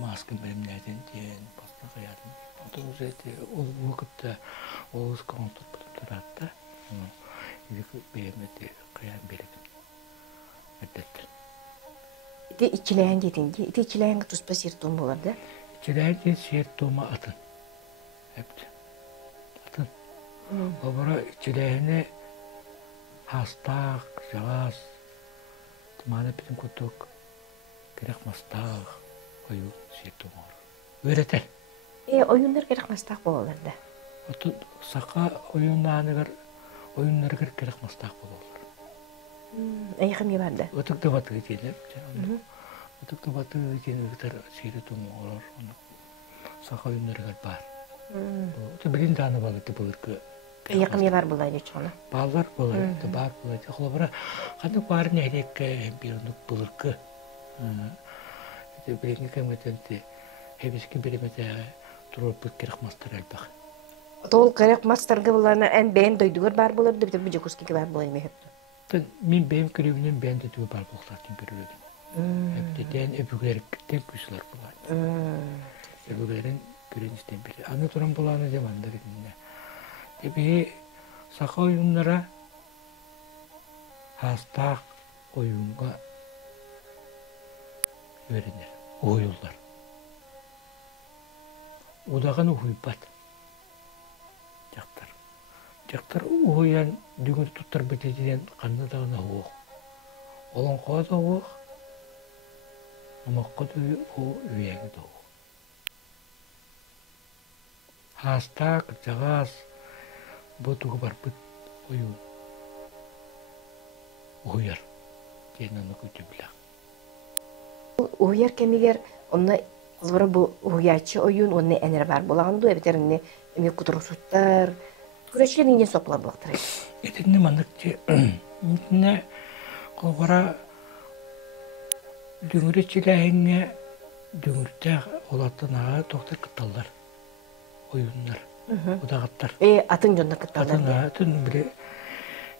maskım benim neden diyen bastan hayatım. Ondan üzerinde o vakitte oğuz kontrol tuturattı. Benim de kayan belirdim. Müddettir. İte içileyen dedin ki, ite içileyen tuzpa sirtum bulardı. İçileyen de sirtuma atın. Hepti. Atın. O bara içileyeni hastak, jalas, Mana bizim kutuk gerek mastağ oyun sirtum var. Öğreter. Oyunlar gerek mastağ boğulardı. Otu saka oyunlar gerek mastağ boğular. Ayıkım yapardı. Otuk da batı geçelim. Otuk da batı geçelim. Öğreter sirtum olur. Saka oyunlar gerek var. Otu bilin tane balıktı bulurdu. Ayıkım yapar bulaydı çoğuna. Bağlar bulaydı, bağ bulaydı. Kolabara kanık var ne hedek bir onluk bulurdu. Birinci kemgedende hepsi birimede durup gerek master elbak. Tol gerek masterga bulana en beğen doyduğur bar bulurdu. Bir de bir jokuski var bulayım hep. Min benim külübünün ben de duyu bar bulsaktım görüyordum. Hep de den öbürlerin güçler bulaydı. Öbürlerin görünüşten biri. Anı duran bulanı zamanlar edinle. Tabii saka oyunlara hastak oyunga öğrenir. Oyunlar. удаган уйбат. Жактар. Жактар уян дүгүр туттар бетеден канна дагына уок. Олон коза уок. Амаккады у үеге доо. Хастак жагас бутугу барбыт уyu. Уяр. Кенаны күтүблак. Уяр кемигер онна кызбара бу уячы oyun онны энер бар булаганды эбетерне эме кутурусуттар. Күрөчкөн инде соплар булактар. Этинне мандыкчы. Инне кызбара дүңүрөчүләһиңе дүңүртә олатына токтор кытталар. Oyunlar. Удагаттар. Атын жонда кытталар. Атын бире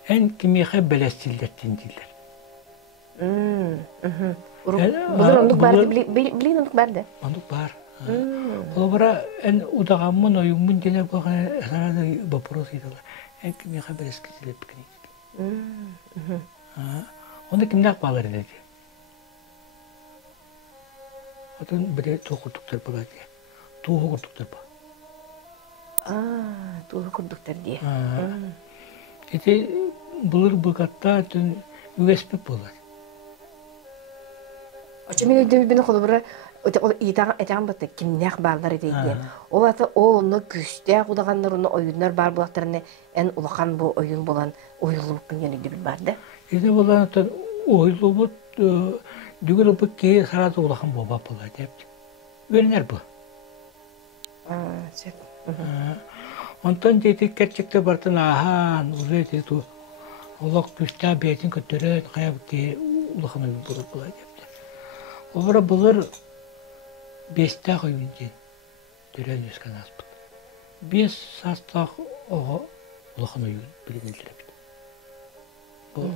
эн кимиха белестилдеттин дилер. Булар ондук барды, билин ондук барды. Ондук бар. Олбара эн удагаммын оюммун дене багана сарады вопрос идалар. Эн кимиха белестилдеп бикини. Онда кимдак балар деди. Атын бире токурдуктар болады. Тугурдуктар бар. Тугу курдуктар дие. Эти булыр быкатта түн үгеспеп болар. Очо мен өйдөбүн колбура итаган баты кимнек балдар дейди. Ол аты ол оны күстә кудаганнар оны оюннар бар булактарны эн улахан бу оюн болан оюлуп кенген өйдөбүн барды. Эде болан атын оюлубут дүгүр бу ке сараты улахан боба болар деп. Өрнер бу. Сеп. Онтон дейти керчекте бартын ахан уже дейту олақ күстә бетін көттөрі қайабықты улаханы бұлыр бұлай депті. Олар бұлыр бесті қойын ден түрен өскен аспыт. 5 састақ оға улаханы үйін білген жүрепті. Бұл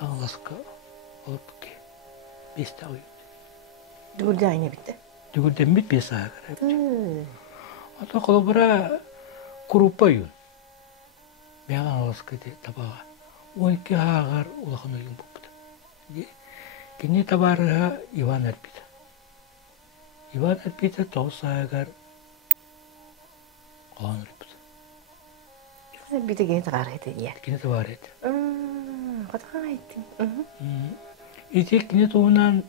аңласқа олып бұkke бесті қойын. Дүгірде айне бітті? Дүгірден бит 5 аға қарапты. Ата қолыбыра Курупайын. Мен аңласкады табаға. 12 ағар улахан ойын бұппыды. Кене табарыға Иван Арпита. Иван Арпита 9 ағар қолан өрпіді. Иван Арпита кене табары еді дия? Кене табары еді. Қатаға айттың. Ете кене туғынан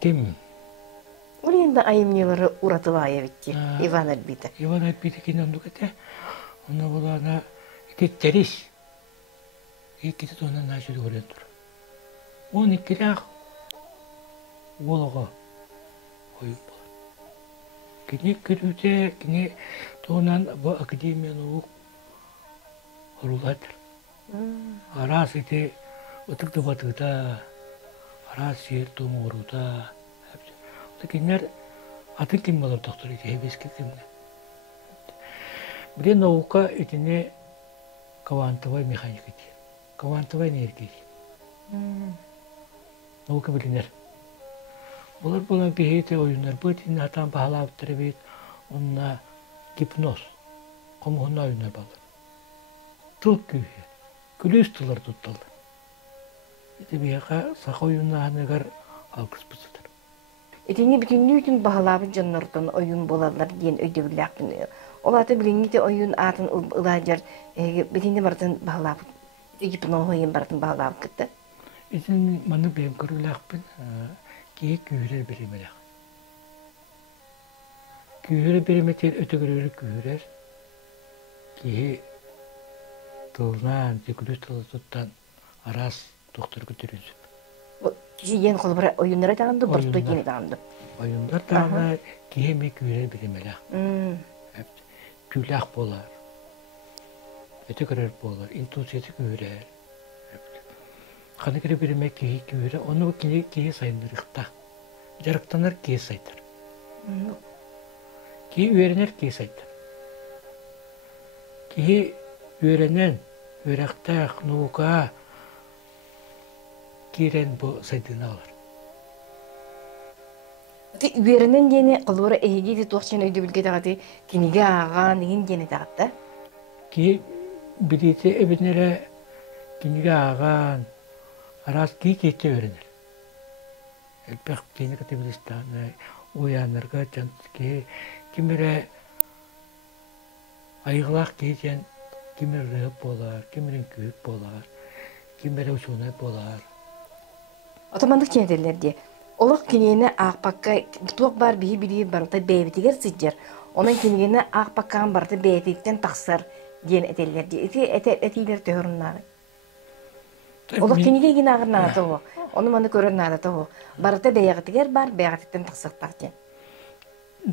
кем? Ол енді айымнелері ұратылайы бітті, Иван Арпита. Иван Арпита кене ондық әті. Оны болана тәрес. Кеті туғынан нашуды көрен тұр. Он иккілі олығы ойып болады. Кене көруде, кене туғынан бұл академияны оқ ұрыладыр. Арас еті ұтықты батыда, арас жер туғы ұруда. Кенер атын кем болар доктор еті, хебеске кемне. Біле наука етіне квантовай механика еті. Квантовай энергия еті. Наука білінер. Олар болан бейті ойындар. Бұл етіне атан бағалап тұрып ет, онына гипноз, қомығына ойындар балар. Тыл күйе, күлес тылар тұтталды. Еті бейіға сақы ойынна анығар алқыс бұзыдар. Этини бүтүннүүтүн баалаабын жоннордон оюн болалар диэн өйдөбүлээкпин. Ол аты билиңите оюн атын ылаажар битинде бартын баалаабын. Гипноз ойын бартын баалаабын кытта. Этин маны бем көрүлээкпин. Кээ күйрер беремелек. Күйрер береметер өтөгөрөр күйрер. Кээ тылнан текүлүс тылтан арас доктор көтөрүнсүп. Кишиген колбара оюннары таганды, борто кени таганды. Оюндар тагана кеми күйрер беремелек. Күләк болар. Өтө көрөр болар. Интуициясы күйрер. Ханы кере береме кей күйрер. Оны кей сайындырыкта. Жарыктанар кей сайдар. Кей үйренер кей сайдар. Кей үйренен, үйрәктәк, наука кирен бу сайдына алар. Үйренен дене колбара эйди туакчан өйдө билге тагаты киниге аган деген дене тагатта. Ки билете эбинере киниге аган арас ки кете үйренер. Элбек киниге тебилистан уянырга жантки кимире айгылак кейжен кимире болар, кимире күйүп болар, кимире учуна болар. Отомандык ченетелер ди. Олық кенені ақпаққа тұлық бар бейі барыта бәйбетігер сыджар. Оның кенені ақпаққан барыта бәйбетіктен тақсыр дейін әтелер ди. Әтейлер төхіріннағы. Олық кенеге ген ағырнағы тұғы. Оны маны көріннағы тұғы. Барыта бәйбетігер бар, бәйбетіктен тақсықтар дейін.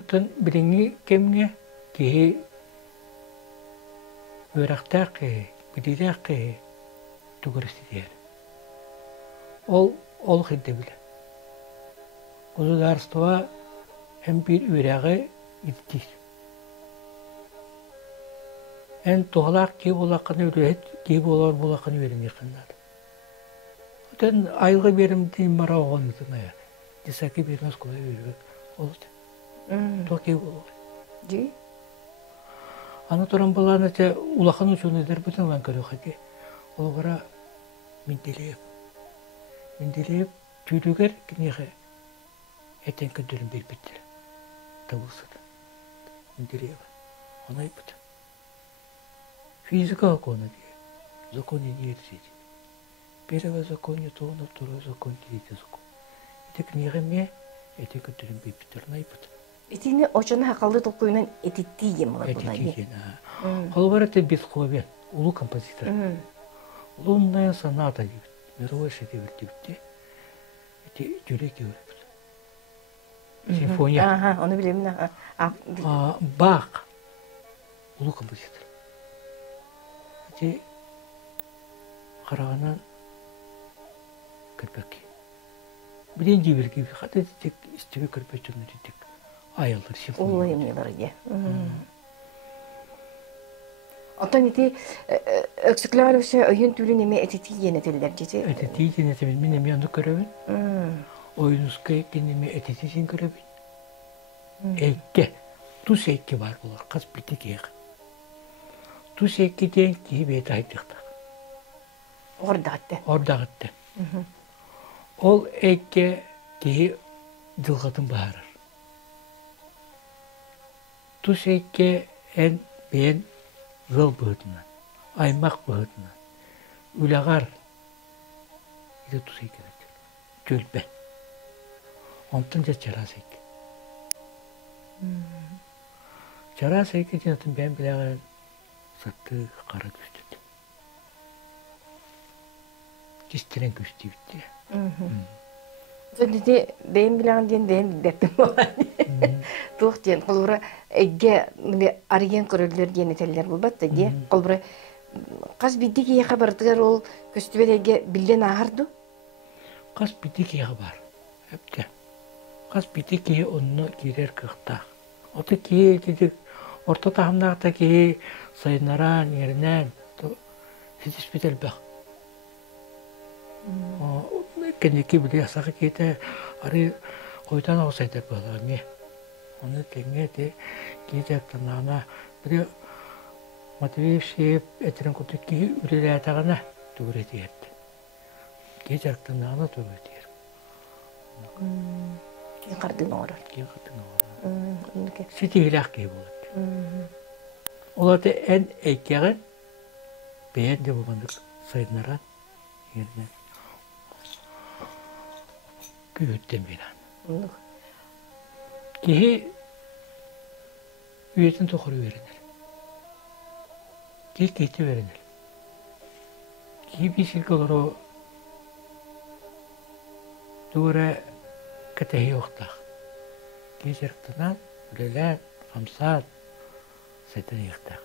Тон біріңі кемге кейі өрақтақ кейі, білдек кейі түгірістер. Ол қиды білі. Государство hem bir üreğe gittik. En tohlak ki bulakını üret, ki bulakını verin yakınlar. Oten aylığı verim diyeyim bana oğlanı ya. Disaki vermez kolay veriyor. Oldu. Toki bulak. Di? Anatoran balağını te ulakını uçun eder bütün lan körü hadi. O bara mindeleyip. Mindeleyip tüylüger kinyeğe. Eten kötülüm bir bitir. Tavusada. Mindeleyip. Ona yapıdı. Физика закона диye. Закон не ерсить. Первый закон не то, но второй закон третий закон. Это книга мне, это который бы Питер найпут. Этини очоны хакалды толкуйнан этиттием бар була. Этиттием. Холбар это Бетховен, улуу композитор. Лунная соната дип, мировой шедевр дипти. Это жүрек өрүп. Симфония. Ага, onu bileyim ne. Бах. Улуу композитор. Қарағанан кірпек. Бірен жебірге қады дедік, істеге кірпек жөні дедік. Айылдар, симфония. Олай емелер де. Отан еті өксіклер өсі өйін түлін еме әтеті енетелер деді? Әтеті енетемін, мен еме анды көребін. Ойынызға екен еме әтеті сен көребін. Әйке, тұс әйке бар болар, қаз біті кейік. Тұс әйкеден кейіп әйті айтықтақ. Ордағытты. Ол әйке кейі дылғатын бағарыр. Тұс әйке ән бен жыл бұғытынан, аймақ бұғытынан, үлағар еді тұс әйке дәттір. Жөлбән. Онтын жа жарас әйке. Жарас әйке денатын бән біләғар сатты қара түстеді. Кестірен көсті бітті. Sen dedi, benim bilen diyen benim bildetim var. Tuğ diyen, kolbura ege arayan körüller diyen eteller bulbattı diye. Kolbura, kas bildi ki haberdiler ol köstübel ege bilden ağırdı? Kas bildi ki haber. Hepte. Kas bildi ki onu girer kıqta. Ota ki dedik, orta tahımdağda ki sayınaran yerinden siz bitel bak. Kendiki bile yasak ki arı koydan olsaydı böyle ne? Onu denge de gidecekten ana bir Matveyev şey etiren kutuki ürele tağına doğru diyordu. Gidecekten ana doğru diyor. Kim kardın olur? Kim kardın olur? Sitihlak gibi oldu. Olar da en ekeren beğendi bu bandık sayınlara yerine. Güvütten bilen. Ki üyetin tohuru verenler. Ki kiti verenler. Ki bir şirkalar o duvara katehi yokta. Ki şirktanan üleler, hamsat sayıdan yokta.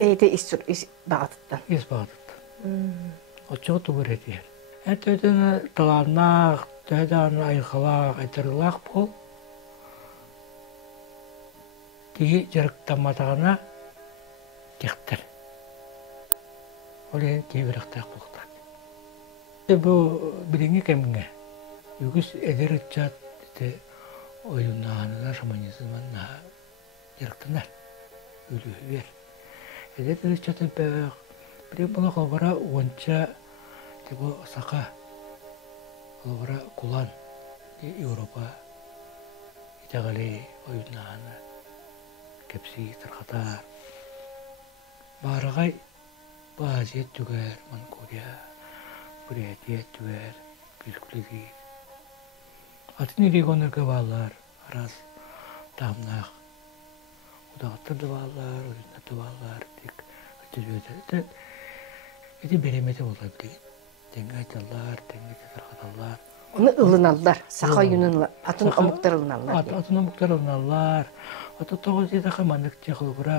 Beyde iş bağıtıttı. İş bağıtıttı. O çok duvara diyer. Әтөдіні таланақ, төдіні айқылақ, әтірлақ бұл. Тегі жарықтаматағына кектір. Ол ең кейбіріқтақ бұлықтады. Бұл біріңе кәміңе. Үгіз әдер үтчат ойынағанына шаманизмына жарықтанар. Өлі бер. Әдер үтчаты бәқ. Бірің бұны қалбара онша bu saka, kalau kula di Eropa Тәғали ойынағаны кепсі тұрғатар. Барығай базет түгер, Манкурия, Бурятия түгер, күлкілігі. Атын регионерге балар, арас тамнақ. Удағыттырды балар, ойынаты балар, тек өтізөді. Эти береметі болай білген. Тәңі айталар, тәңі тұрғаталар. Оны ылыналар, сақа юнын атын амуктар ылыналар. Атын амуктар ылыналар. Аты тоғыз едаға манық текіл бұра.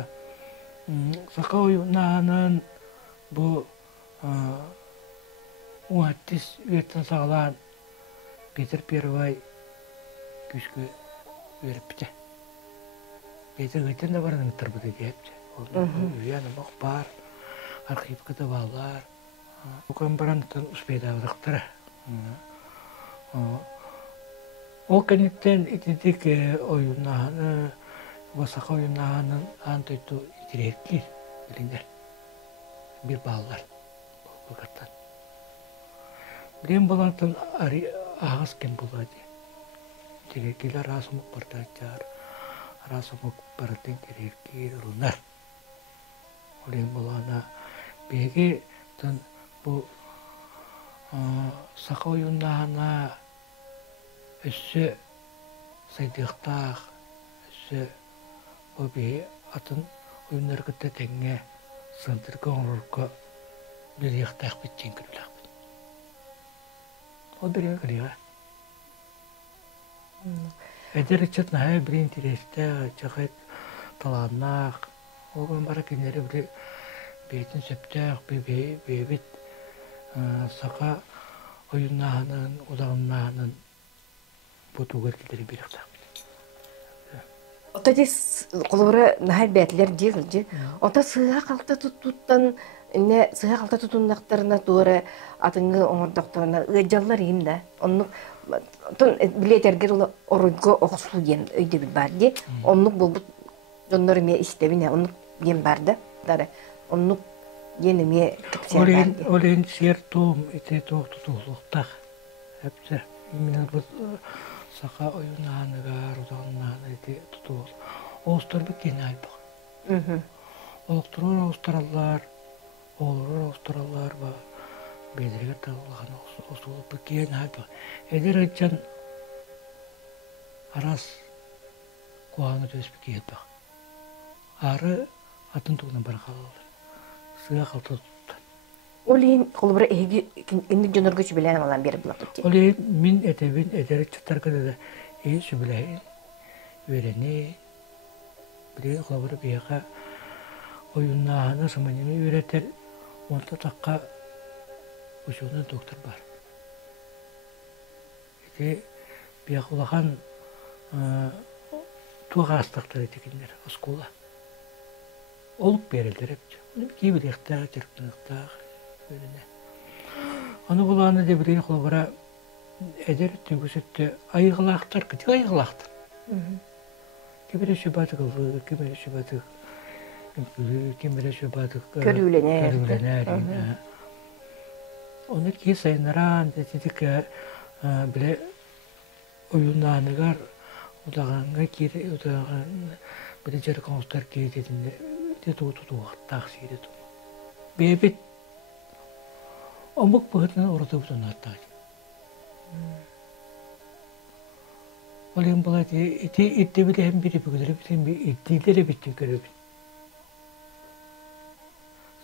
Сақа ойынағанын бұл уаттис үйеттен сағалан Петр Первай күшкі өріп біте. Петр өйтен де барының тұрбыды депті. Үйен ұмық бар, архивкада балар. Бұқан барандықтан ұспейді авдықтыры. Ол кәнеттен итедік ойынағаны, басақа ойынағанын антойты итеректер, біліңдер. Bir bağlar. Bakattan. Bileyim balantın ağız kim buladı. Direkkiler rasımık bardaçlar. Rasımık bardın direkki ulunar. Bileyim balana begi tan bu saka oyunlarına üssü saydıqtaq üssü o bir atın oyunları kıta tenge Сантыр көңіргі бір яқтақ бітчен күлілақ біт. Ол бір ең кіліға. Әдер үтчет нағай бір интересті, чақайт таланнақ. Ол көң бара кенері бір бетін сөптәқ, бейбет сақа ойыннағының, ұдағыннағының бұтуғыр келері бір яқтақ. Ота дес қолыбыры нахай бәтілер дейгілді. Ота сыға қалта тұттан, сыға қалта тұтындақтарына туыры атыңғы оңырдақтарына ұйджалар емді. Онық білетергер олы орынғы оғысу ген өйді біл барды. Онық бұл жонлары ме істебіне, онық ген барды. Онық гені ме кіпсер барды. Олен сер туым, ете тоқты тұғылықтақ. Әпті, менің бұл Сақа ойынағанығар, ұдағынағаны ете тұтуыл. Оғыстар бір кені айбақ. Олықтырыр оғыстаралар, олырыр оғыстаралар ба, бедірігер тағылған оғыстар бір кені айбақ. Әдер айтчан арас қуаңы төс бір кені айбақ. Ары атын тұғынан бар қалалар. Сыға қалта тұттан. Ол ең қолыбыра әйгі жонырғы шүбілән алан бері бұлақ тұтты. Ол ең мен әтебін әдері чыттар кәдеді ей шүбіләйін, өрені, білейін қолыбыра бияға ойыннағаны сыманеме өретер, онта таққа ұшуынан доктор бар. Әте бияқ олаған туға астақтар етекендер, оскола. Олып берілдер әпті. Кейбір ектағы, терктіңіқтағы. Аны бұланы да бірейін қолбара әдер түгісітті айғылақтар, күтік айғылақтар. Кемері шөбатық ұлы, кемері шөбатық үмкілі, кемері шөбатық көріленер. Оны кей сайынаран, дәтедік біле ойынанығар, ұдағанға кері, ұдаған біле жарқан ұстар кейдетінде де тұғы-тұғы-тұғы-ақтақ сейді тұғы. Бейбет Omuk buhatnan orada bu nattay. Olayım bula itti bile hem biri bugüleri bütün bir ittileri bitti görüp.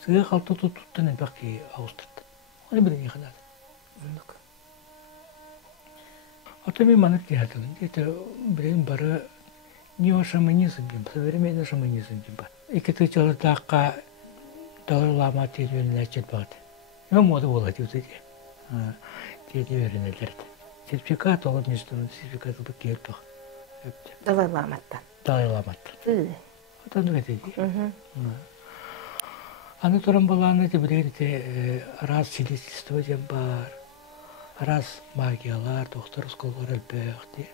Sığa kalta tuttan ne bakı ağustırdı. Onu bilin yıkınadı. Atami manık diyordum. Diyete bilin barı niye şamanizm gibi. Severime şamanizm gibi. İki tüccarı dakika dağılama tedbirine çelbağdı. Я моду болады вот эти. Те вернелерді. Сертификат олар нестің, сертификат бұл келді. Далайламаттан. Далайламаттан. Одан өтеді. Аны тұрын боланы білерді, раз свидетельство дем бар, раз магиялар, доктор сколғар әлбәқті.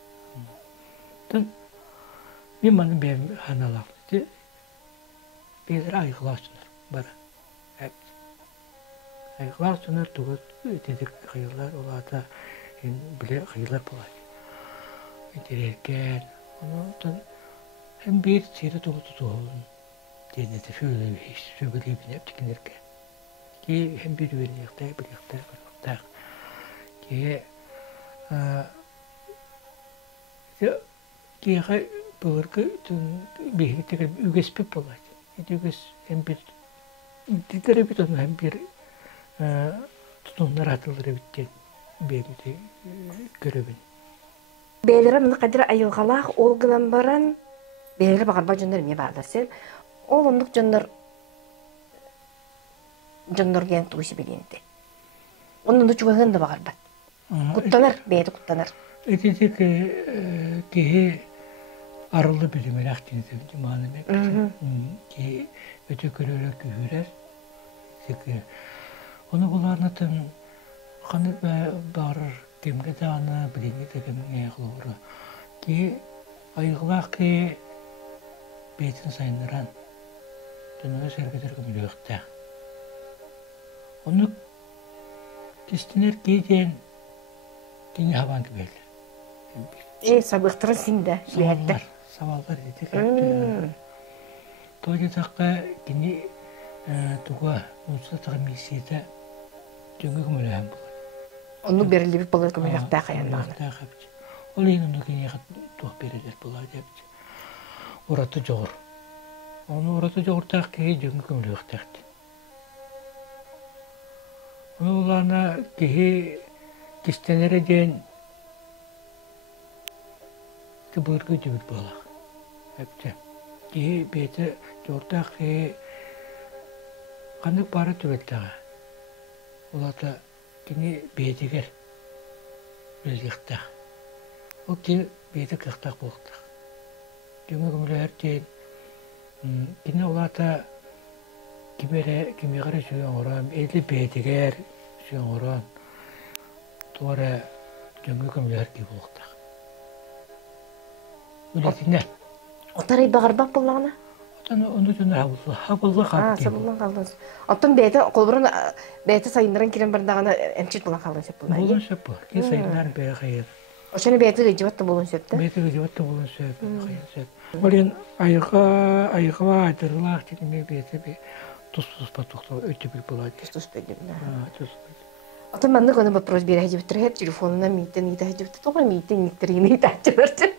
Мен маны бәм ханалақты. Бәдір айғылашыныр бара. Ayıqlar sönür tuğut, dedik xıyırlar, olada bilе xıyırlar болады. Dererken, Onu hem bir seyre dolu tutuğun denedi söyleyip yaptıklarken ki hem bir birlikte ki ki bölge bir tek üges pip olaydı. Üges hem bir dikleri bir tane hem bir tutumlar atılır bitti benim görevin. Beylerim ne kadar ayılgalak olgunan baran beyleri bakarba jönler mi bağlasın. Olunduk jönler gen tuşu bilindi. Onun da çuğağın da bakarba. Kutlanır, beyde kutlanır. Etedik ki arılı bilimi aktinizim cemanemek ki öte körüyle kühürer. Onu bulanatın kanı bağırır demge dağına bilingi tegemin ayaklığı ki ayıqlaq ki beytin sayındıran dönüge sergedir kümülüqtä. Onu kistiner giyden dini havan gibi. Sabıktırın sinde. Savallar dedik. Toyda takka dini tuğa nutsa tağı misiyete dönüge kümülüğen bulur. Onu belirli bir balık kümülüqtä kayanlar. Ol onu kine tuğ beriler bular depti. Uratı joğur. Onu uratı joğurtaq ki dönüge kümülüqtä. Onu olana ki kistenere den ki bırgı cübül balaq. Hepti. Ki beti joğurtaq ki kanık barı tübettağa. Olata kini betiger bilgiqtaq. O ki beti qıqtaq boqtaq. Dönüge kümülüğer den kini olata kimere süyen oran, eli betiger süyen oran. Tuara dönüge kümülüğer gibi boqtaq. Ületine. Otaray bağırbaq bulağına? Onu dönür havullu qalb gibi. Sabırlan qaldınız. Otun beyte kolburun beyte sayındıran kiren bardağına emçit bulan qaldın söp bulan. Bulun söp bu. Ki sayınlar bey xayır. Oçanı beyte gıcıvat da bulun söpte. Beyte gıcıvat da bulun söp. Xayır söp. Olen ayıqa aydırılaq dedime beyte bir tuz patuqta ötü bir bulad. Tuz bedim. Tuz. Otun ben de konu вопрос bir hacı bitir hep telefonuna miten ita hacı bitir. Toğa miten nikterini ita hacı bitir.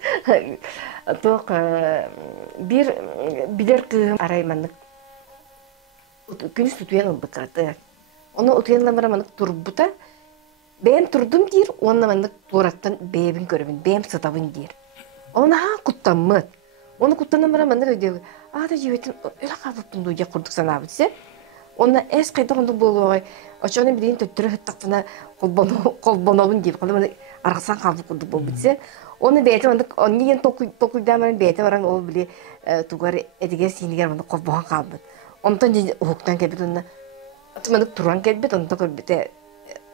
Toğa bir bilir ki araymanlık. Günüz tutuyan oldu kartı. Onu otuyanlamara manık turbuta. Ben turdum dir, onunla manık turattan beyabin görevin, beyam satavın dir. Ona ha kuttanmı. Onu kuttanamara manık ödüyor. Da jivetin öyle kalıptım duyacak kurduk sana abi size. Ona es kayda kondu buluğay. Açığını bildiğin töttürü hıttaqtına kolbanavın gibi. Onu arqasan kalıp kurdu bu bitse. Onu beyte manık, onu yen tokuydamanın beyte varan o bile tugar ediger siniger manık kolbahan kaldı. Ondan hukuktan gelbet onunla. Atmadık turan gelbet, ondan gelbet.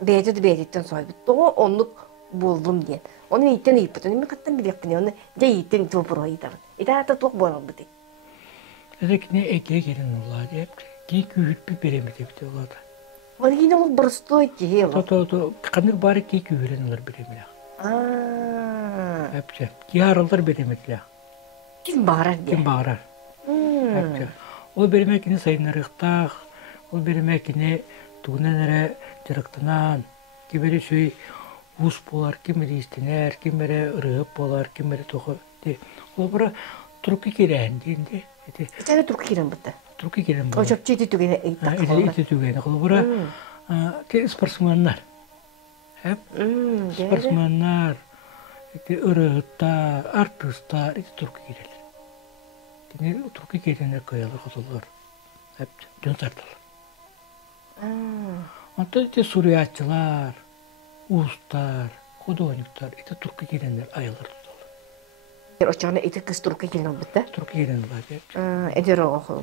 Beyte de beytetten soybet. Doğu onluk buldum diye. Onu iyitten iyipet. Onu kattan bilekini. Onu de iyitten iyip buru iyitavın. İdata toq boğal bıdı. Dedek ne ekle gelin olar hep. Ki kühüt bir beremedi bite olar. Onu yine ol bırıstoy ki. To kanık bari ki kühüren olar beremedi. Hepçe. Ki harallar beremediler. Kim bağırar diye. Kim bağırar. Hepçe. O beremekini sayınlarıqtaq. O beremekini tuğunanara cırıqtınan. Kimere söy us bolar, kimere istener, kimere ırığıp bolar, kimere toğu. O bura Turku kiren deyindi. Bir tane Turku kiren bıdı. Turku kiren bu. O çöpçü iti tügene eğittak kaldı. İti tügene kaldı. Bura ki sportsmanlar. Hep sportsmanlar, ırığıttar, artistlar, iti Turku kirenler. Dini Turku kirenler koyalı kutulur. Hep dön tartılır. Ondan iti suriyatçılar, uğuzlar, kudoniktar, iti Turku kirenler ayılır tutulur. Oçağına iti kız Turku kiren bıdı. Turku kirenler var hep. Eder o oğul.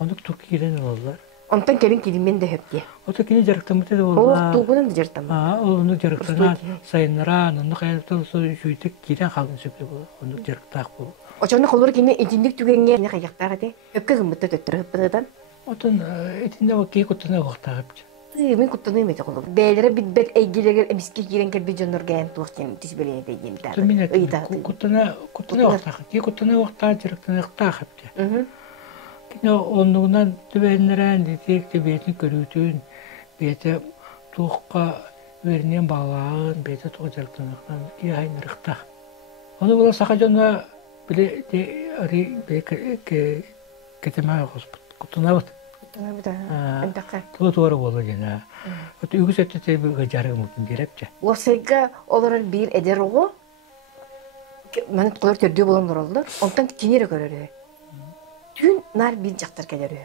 Ondan Turku kirenler oldular. Ondan gelin kelimen de hep diye. O da kini jarıqtamıtı da oldular. O tuğunun da jarıqtamı. Onu jarıqtana sayınıran, onu qayıptan sonra şuytuk kiren qalın söpte bu. Onu jarıqtaq bu. Oçağına kolur kini etinlik tügenge ne kayaqtağı de. Öpke gımbıtta töttürü hıppıdan. Ondan etinde o kek otuna vaqtaqıpçı. Мен куттаны мете колу. Бәйләре бит бет әйгелегер эмиске кирен керби жонорган туктен тисбелене дигән та. Тумина кутана вакта, ки кутана вакта директен вакта хапты. Кино оннугунан төбәннәрән дитек төбәтен көрүтүн, бете туққа вернен балаан, бете туқ директен ки айнырыкта. Оны була сахажана биле ари бе кетема кутана вот. Туора болу жана. От үгүс өттө бе жарык мөмкин дирепче. Осайга олар бир эдер ого. Мен колор төрдү болгондор олду. Онтан кинере көрөрү. Түн нар бир жактар келерү.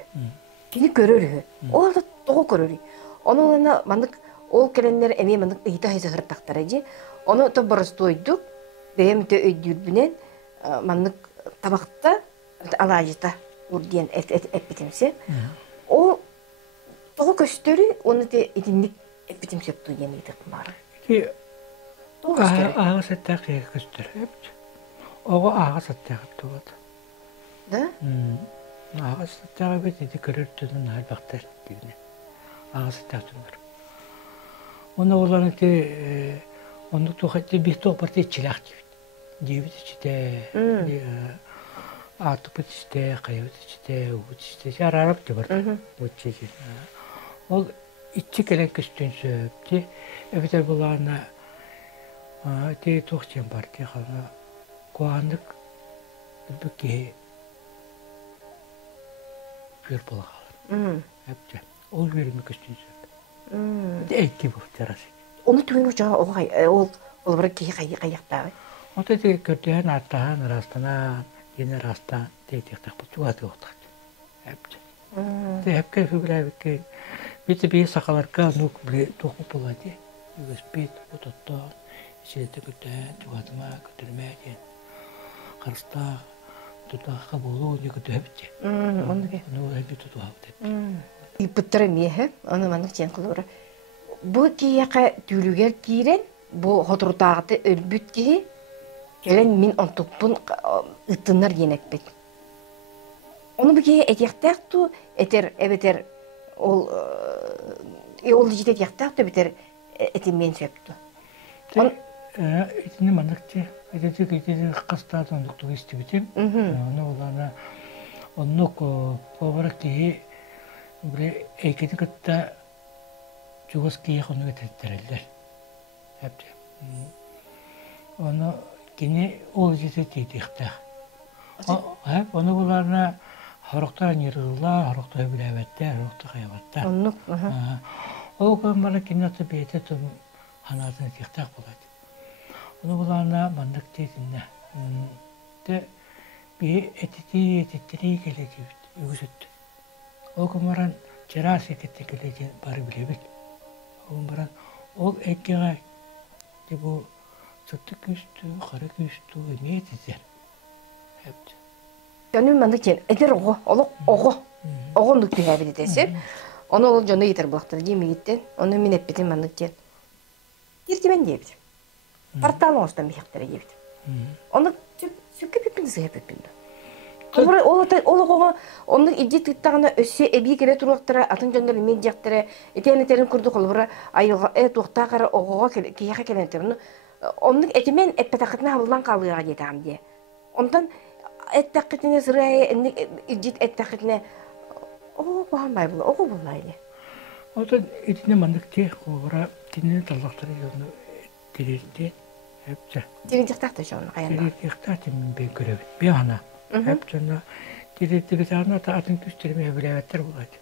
Кини көрөрү. Ол да того көрөрү. Онуна мандык ол келендер эми мандык ыйта хайзагыр тактар эжи. Оны то боростойдук. Бемте өйдүрбүнен мандык табакта алажыта урден эпитимсе. О того көстөрү оны те идинник эпитимсеп туйген идик бар. Ки ага сеттак көстөр. Ого ага сеттак тугат. Да? Ага сеттак бит иди көрөртүнүн албактар дигне. Ага сеттак тугар. Оны оларын те onu tuhatti bir topartı çilak gibi işte atıp işte kayıt işte uç işte ararap da var uç işte o içi gelen küstün söpti evet bularına te tuhçen parti hala kuandık bir ki bir bulan hepçe o verimi küstün söp de bu terası onu tüyün uçağı o olur ki kayakta. O da kötüyen artahan rastana yine rastan dedik bu tuvalet oldu. Hepçe. De hep kefibler ki bir sakalarka nuk bile tokup oladı. USB bu tuttu. İçeride kötüyen tuvaletime götürmeye karısta tuttu kabulu ne kötü hepçe. Onu ki. Onu hep tuttu hafta. İptire miye? Onu manık çen kulura. Bu kiyaka tülüger kiren bu hoturtağıtı ölbüt ki gelen min ontupun ıtınlar yenekbet. Onu bir kere etiyaktaktı, eter ol jit etiyaktaktı biter etimmen söptü. Etini manıkçı, etini kastadan doktor istibitim. Onu olana onu kovrak ki böyle eketi katta Çuvaskiye konu getirdiler. Hepti. Onu yine olacak dedikte. Onu bunlarla harokta nirilla, harokta bilavette, harokta hayvatta. Onu. O kadar yine tabii de tüm hanatını dedikte buladı. Onu bunlarla mandık dediğinde de bir etitiri gelecek yüzüttü. O kadar cerrahı gelecek bari bilebil. Ondan ol ekmeğe de bu çatık üstü, karak üstü ne dizer? Hepti. Yani mandık çen eder oğu nuktu hebi desem. Onu ol canı yeter baktır gemi gitti. Onu min etmedim mandık çen. Girdi ben diyebilirim. Partalon olsun bir hektar diyebilirim. Onu sükke pipinizi hep pipindi. Onu iddi tuttağına össe ebi kere turuqtara atın jönleri men jaqtara eteneterin kurdu kolbura ayılga tuqta qara oğuğa kiyaqa kelenterini onu etimen etpetaqitna halılan qalığa jetam diye. Ondan ettaqitine sıraya iddi ettaqitine o bağmay bula o bulaydı. O da etine mandıkçı kolbura dinle tallaqtara yonu dirildi hepçe. Dirildiqtaqta şonu qayanda. Dirildiqtaqta ben görev bir ana. Hep canına dirildi bir tane de atın küstürmeye bilevetler buladı.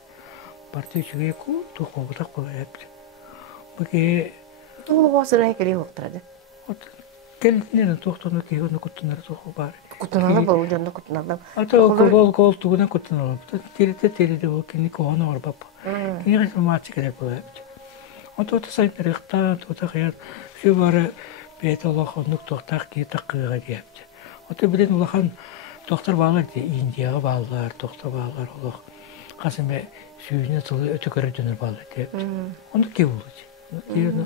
Parti üçüge ku tokuğu da kolay hepti. Bugün Tuğlu vasıraya geliyor oktaradı. Geldiğinde toktonu ki onu kutunları tokuğu bari. Kutunalı bu ucunda kutunalı. Ata o koltuğuna kutunalı. Dirildi o kini kohana var baba. Kini kaçma maçı gerek kolay hepti. O da sayıpları yıkta, o da kıyar. Şu var beyt Allah onluk toktak ki takığa diye hepti. O da bilen ulağın doktor bağlar diye Indiya'a bağlar, doktor bağlar olur. Kasım'e suyuna sılı öte göre dönür bağlar diye. Onu ki olacak. Onu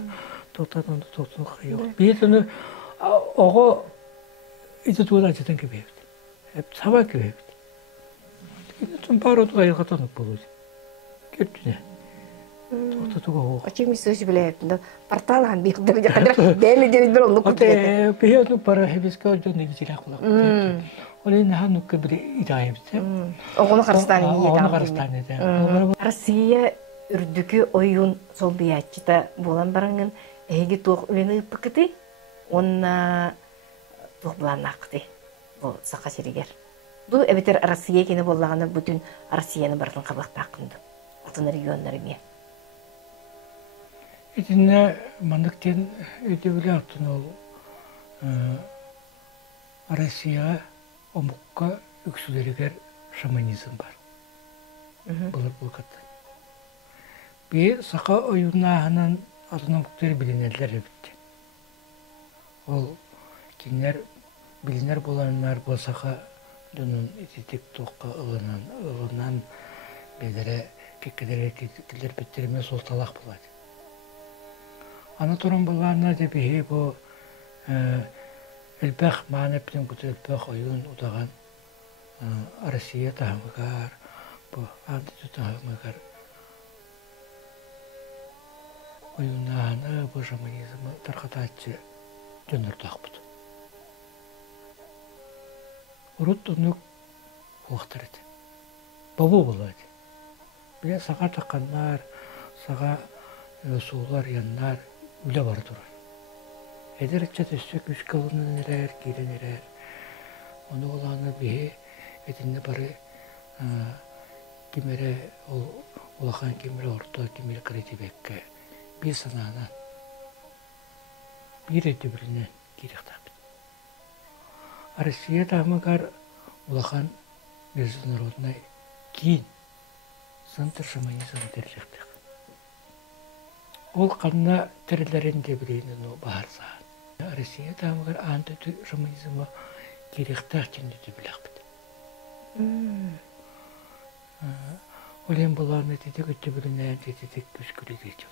doktordan da doktor yok. Bir onu o iti tuğlacıdan gibi yaptı. Hep sabah gibi yaptı. Yine tüm parotu ayıqatanıp bulacak. Gördüğüne. Охта туго. Очими сөз билетинде портал хан бихдер жакадыр. Бени дебидер onu Оте беяну пара хебиска жон нигзилак булак. Олен хану кебри идайбсе. Огону Карстан ие Огону Карстан ие. Россия үрдүкү оюн сол бияччыта болан барангын эги туох үлени пыкыты. Онна туох буланакты. Бу сака шеригер. Бу эбетер Россия кени боллаганы бүтүн Россияны бардын кабактакынды. Атын региондары Итинне мандыктен өтөбүлө атын ол Россия омукка үксүлеригер шаманизм бар. Булар булкатты. Би сака оюннаханан атынамуктер билинерлер битти. Ол кинер билинер боланнар болсака дөнүн ититик тоққа ылынан белере кеккедере кеккелер биттериме сол талақ болады. Аны туран болғанына деп бихи бу элбэх маанептен бут элбэх ойун удаган Россия тахмыгар бу антиту тахмыгар ойуннааны бу шаманизмы таркатаачы жөнөртакбыт. Урут унук уактырыт. Бабу болады. Бия сага такканнар, сага суулар яннар үле бар турар. Эдерче төссө күч кылынын эрер, кирен эрер. Оны оланы бие этинне бары кимере улахан кимере орто кимере кредибекке бир санаанан бир этибиринен киректап. Россия тамагар улахан международный кин центр шаманизм терлектик. Ол канна терлеринде биринен баарса. Россия тамагар анты шаманизм киректак чинде билакбыт. Олен буларны тетек өтөбүрүнөн тетек күскүлү дейт.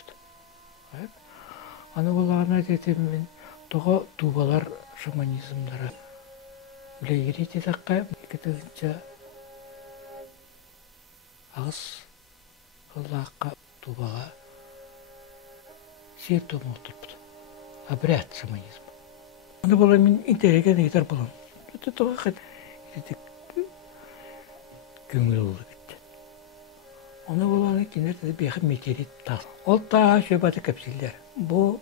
Аны буларны тетемен тога тубалар шаманизмдары Үлейгері тетаққа екетігінші ағыз ғылаққа тубаға сер томуқтыр бұды. Абряд шаманизм. Оны бола мен интереген етер болам. Өте тоға қад ететік көңіл олы кетті. Оны боланы кенерді бейхі метеорит тағы. Ол тағы шөбаты көпсілдер. Бұл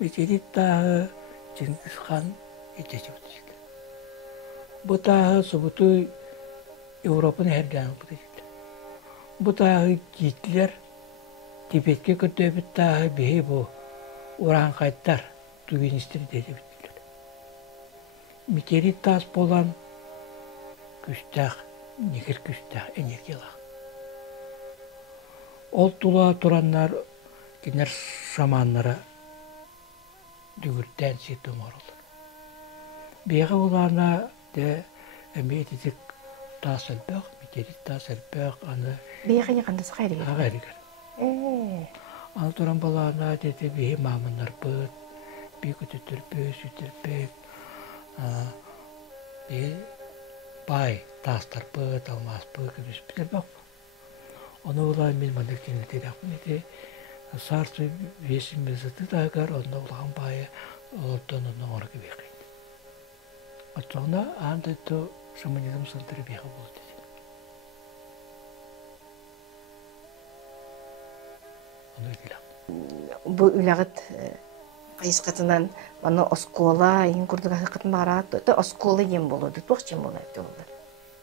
метеорит тағы Чингис хан етеші бұды. Бұтағы сұбыты Европаны әрген бұды. Бұтағы кейтлер Тибетке көтті біттағы бейі бұл уран қайттар тувеністер деді біттілер. Метеорит тас болан күштақ, негір күштақ, энергиялақ. Ол тұла тұраннар кенер шаманлары дүгірттен сетім орылыр. Бейгі оларына әмейдедік тас әлбәқ, метеорит тас әлбәқ, аны... Бейғіне қандасы қайры кер? Қайры. Аны тұран балағына деді бейі мамынлар бұд, бей күтітір бөз, үтір бөз, бей бай тастар бұд, алмас бұд, күбіс бітер бақ. Оны олай мен мандықтен өтедіқпін еді, сарсы весім безіті дағар, онда олаған байы олыптан оның орғы бейқи. Отчоғына андайды шаманизм сылтыры бейхі болды. Оны өйділі. Бұл үләғыт қайыз қатынан баны оскола, ең күрдігі қатын бағарат, оскола ем болуды, тоқ чем болады олар.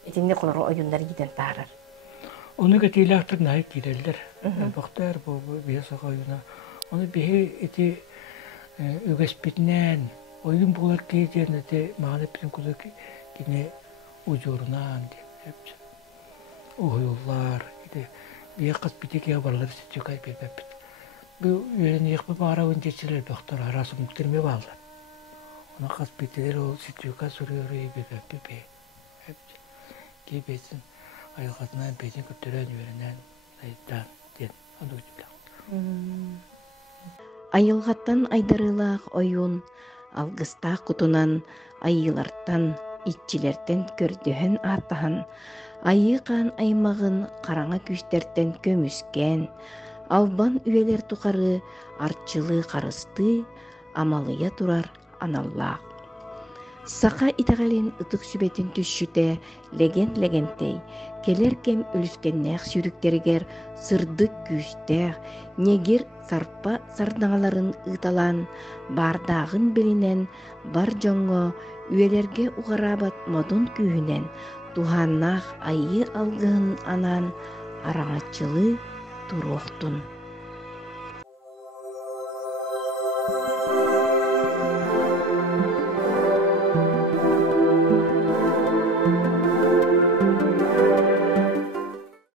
Етінде қолары ойындар еден тағырар. Оны көтейлі ақтыр найып керелдер. Бақтар бұл бейсаға ойына. Оны бейі еті өгеспетінен, oyun bular giyeceğine de mağanepsin kulu yine ucurundan diye. O yollar, bir yakıt bitik ya varlar sıcak ayıp yapıp. Bu yören yakıp ara öncesiler doktor arası muhtemel varlar. Ona kas bitiler o sıcak soruyor yapıp. Gibesin ayakatına bezin kötüren yörenen ayıptan diye anlayacak. Ayılgattan aydarılaq oyun Алгыста кутунан, айылартан, итчилерден көрдөһөн атаһан, айықан аймағын қараңа күштертен көмүскен, Албан үелер тухары арчылы қарысты, амалыя турар аналлақ. Сақа итағалин ытық сүбетін түшшіте леген-легентей, келер кем өліскеннәқ сүріктерігер сырдық күйістәқ, негер сарпа сардаңаларын ыталан, бардағын білінен, бар жоңғы үелерге уғарабат модун күйінен, туханнақ айы алғын анан араңачылы туруқтун.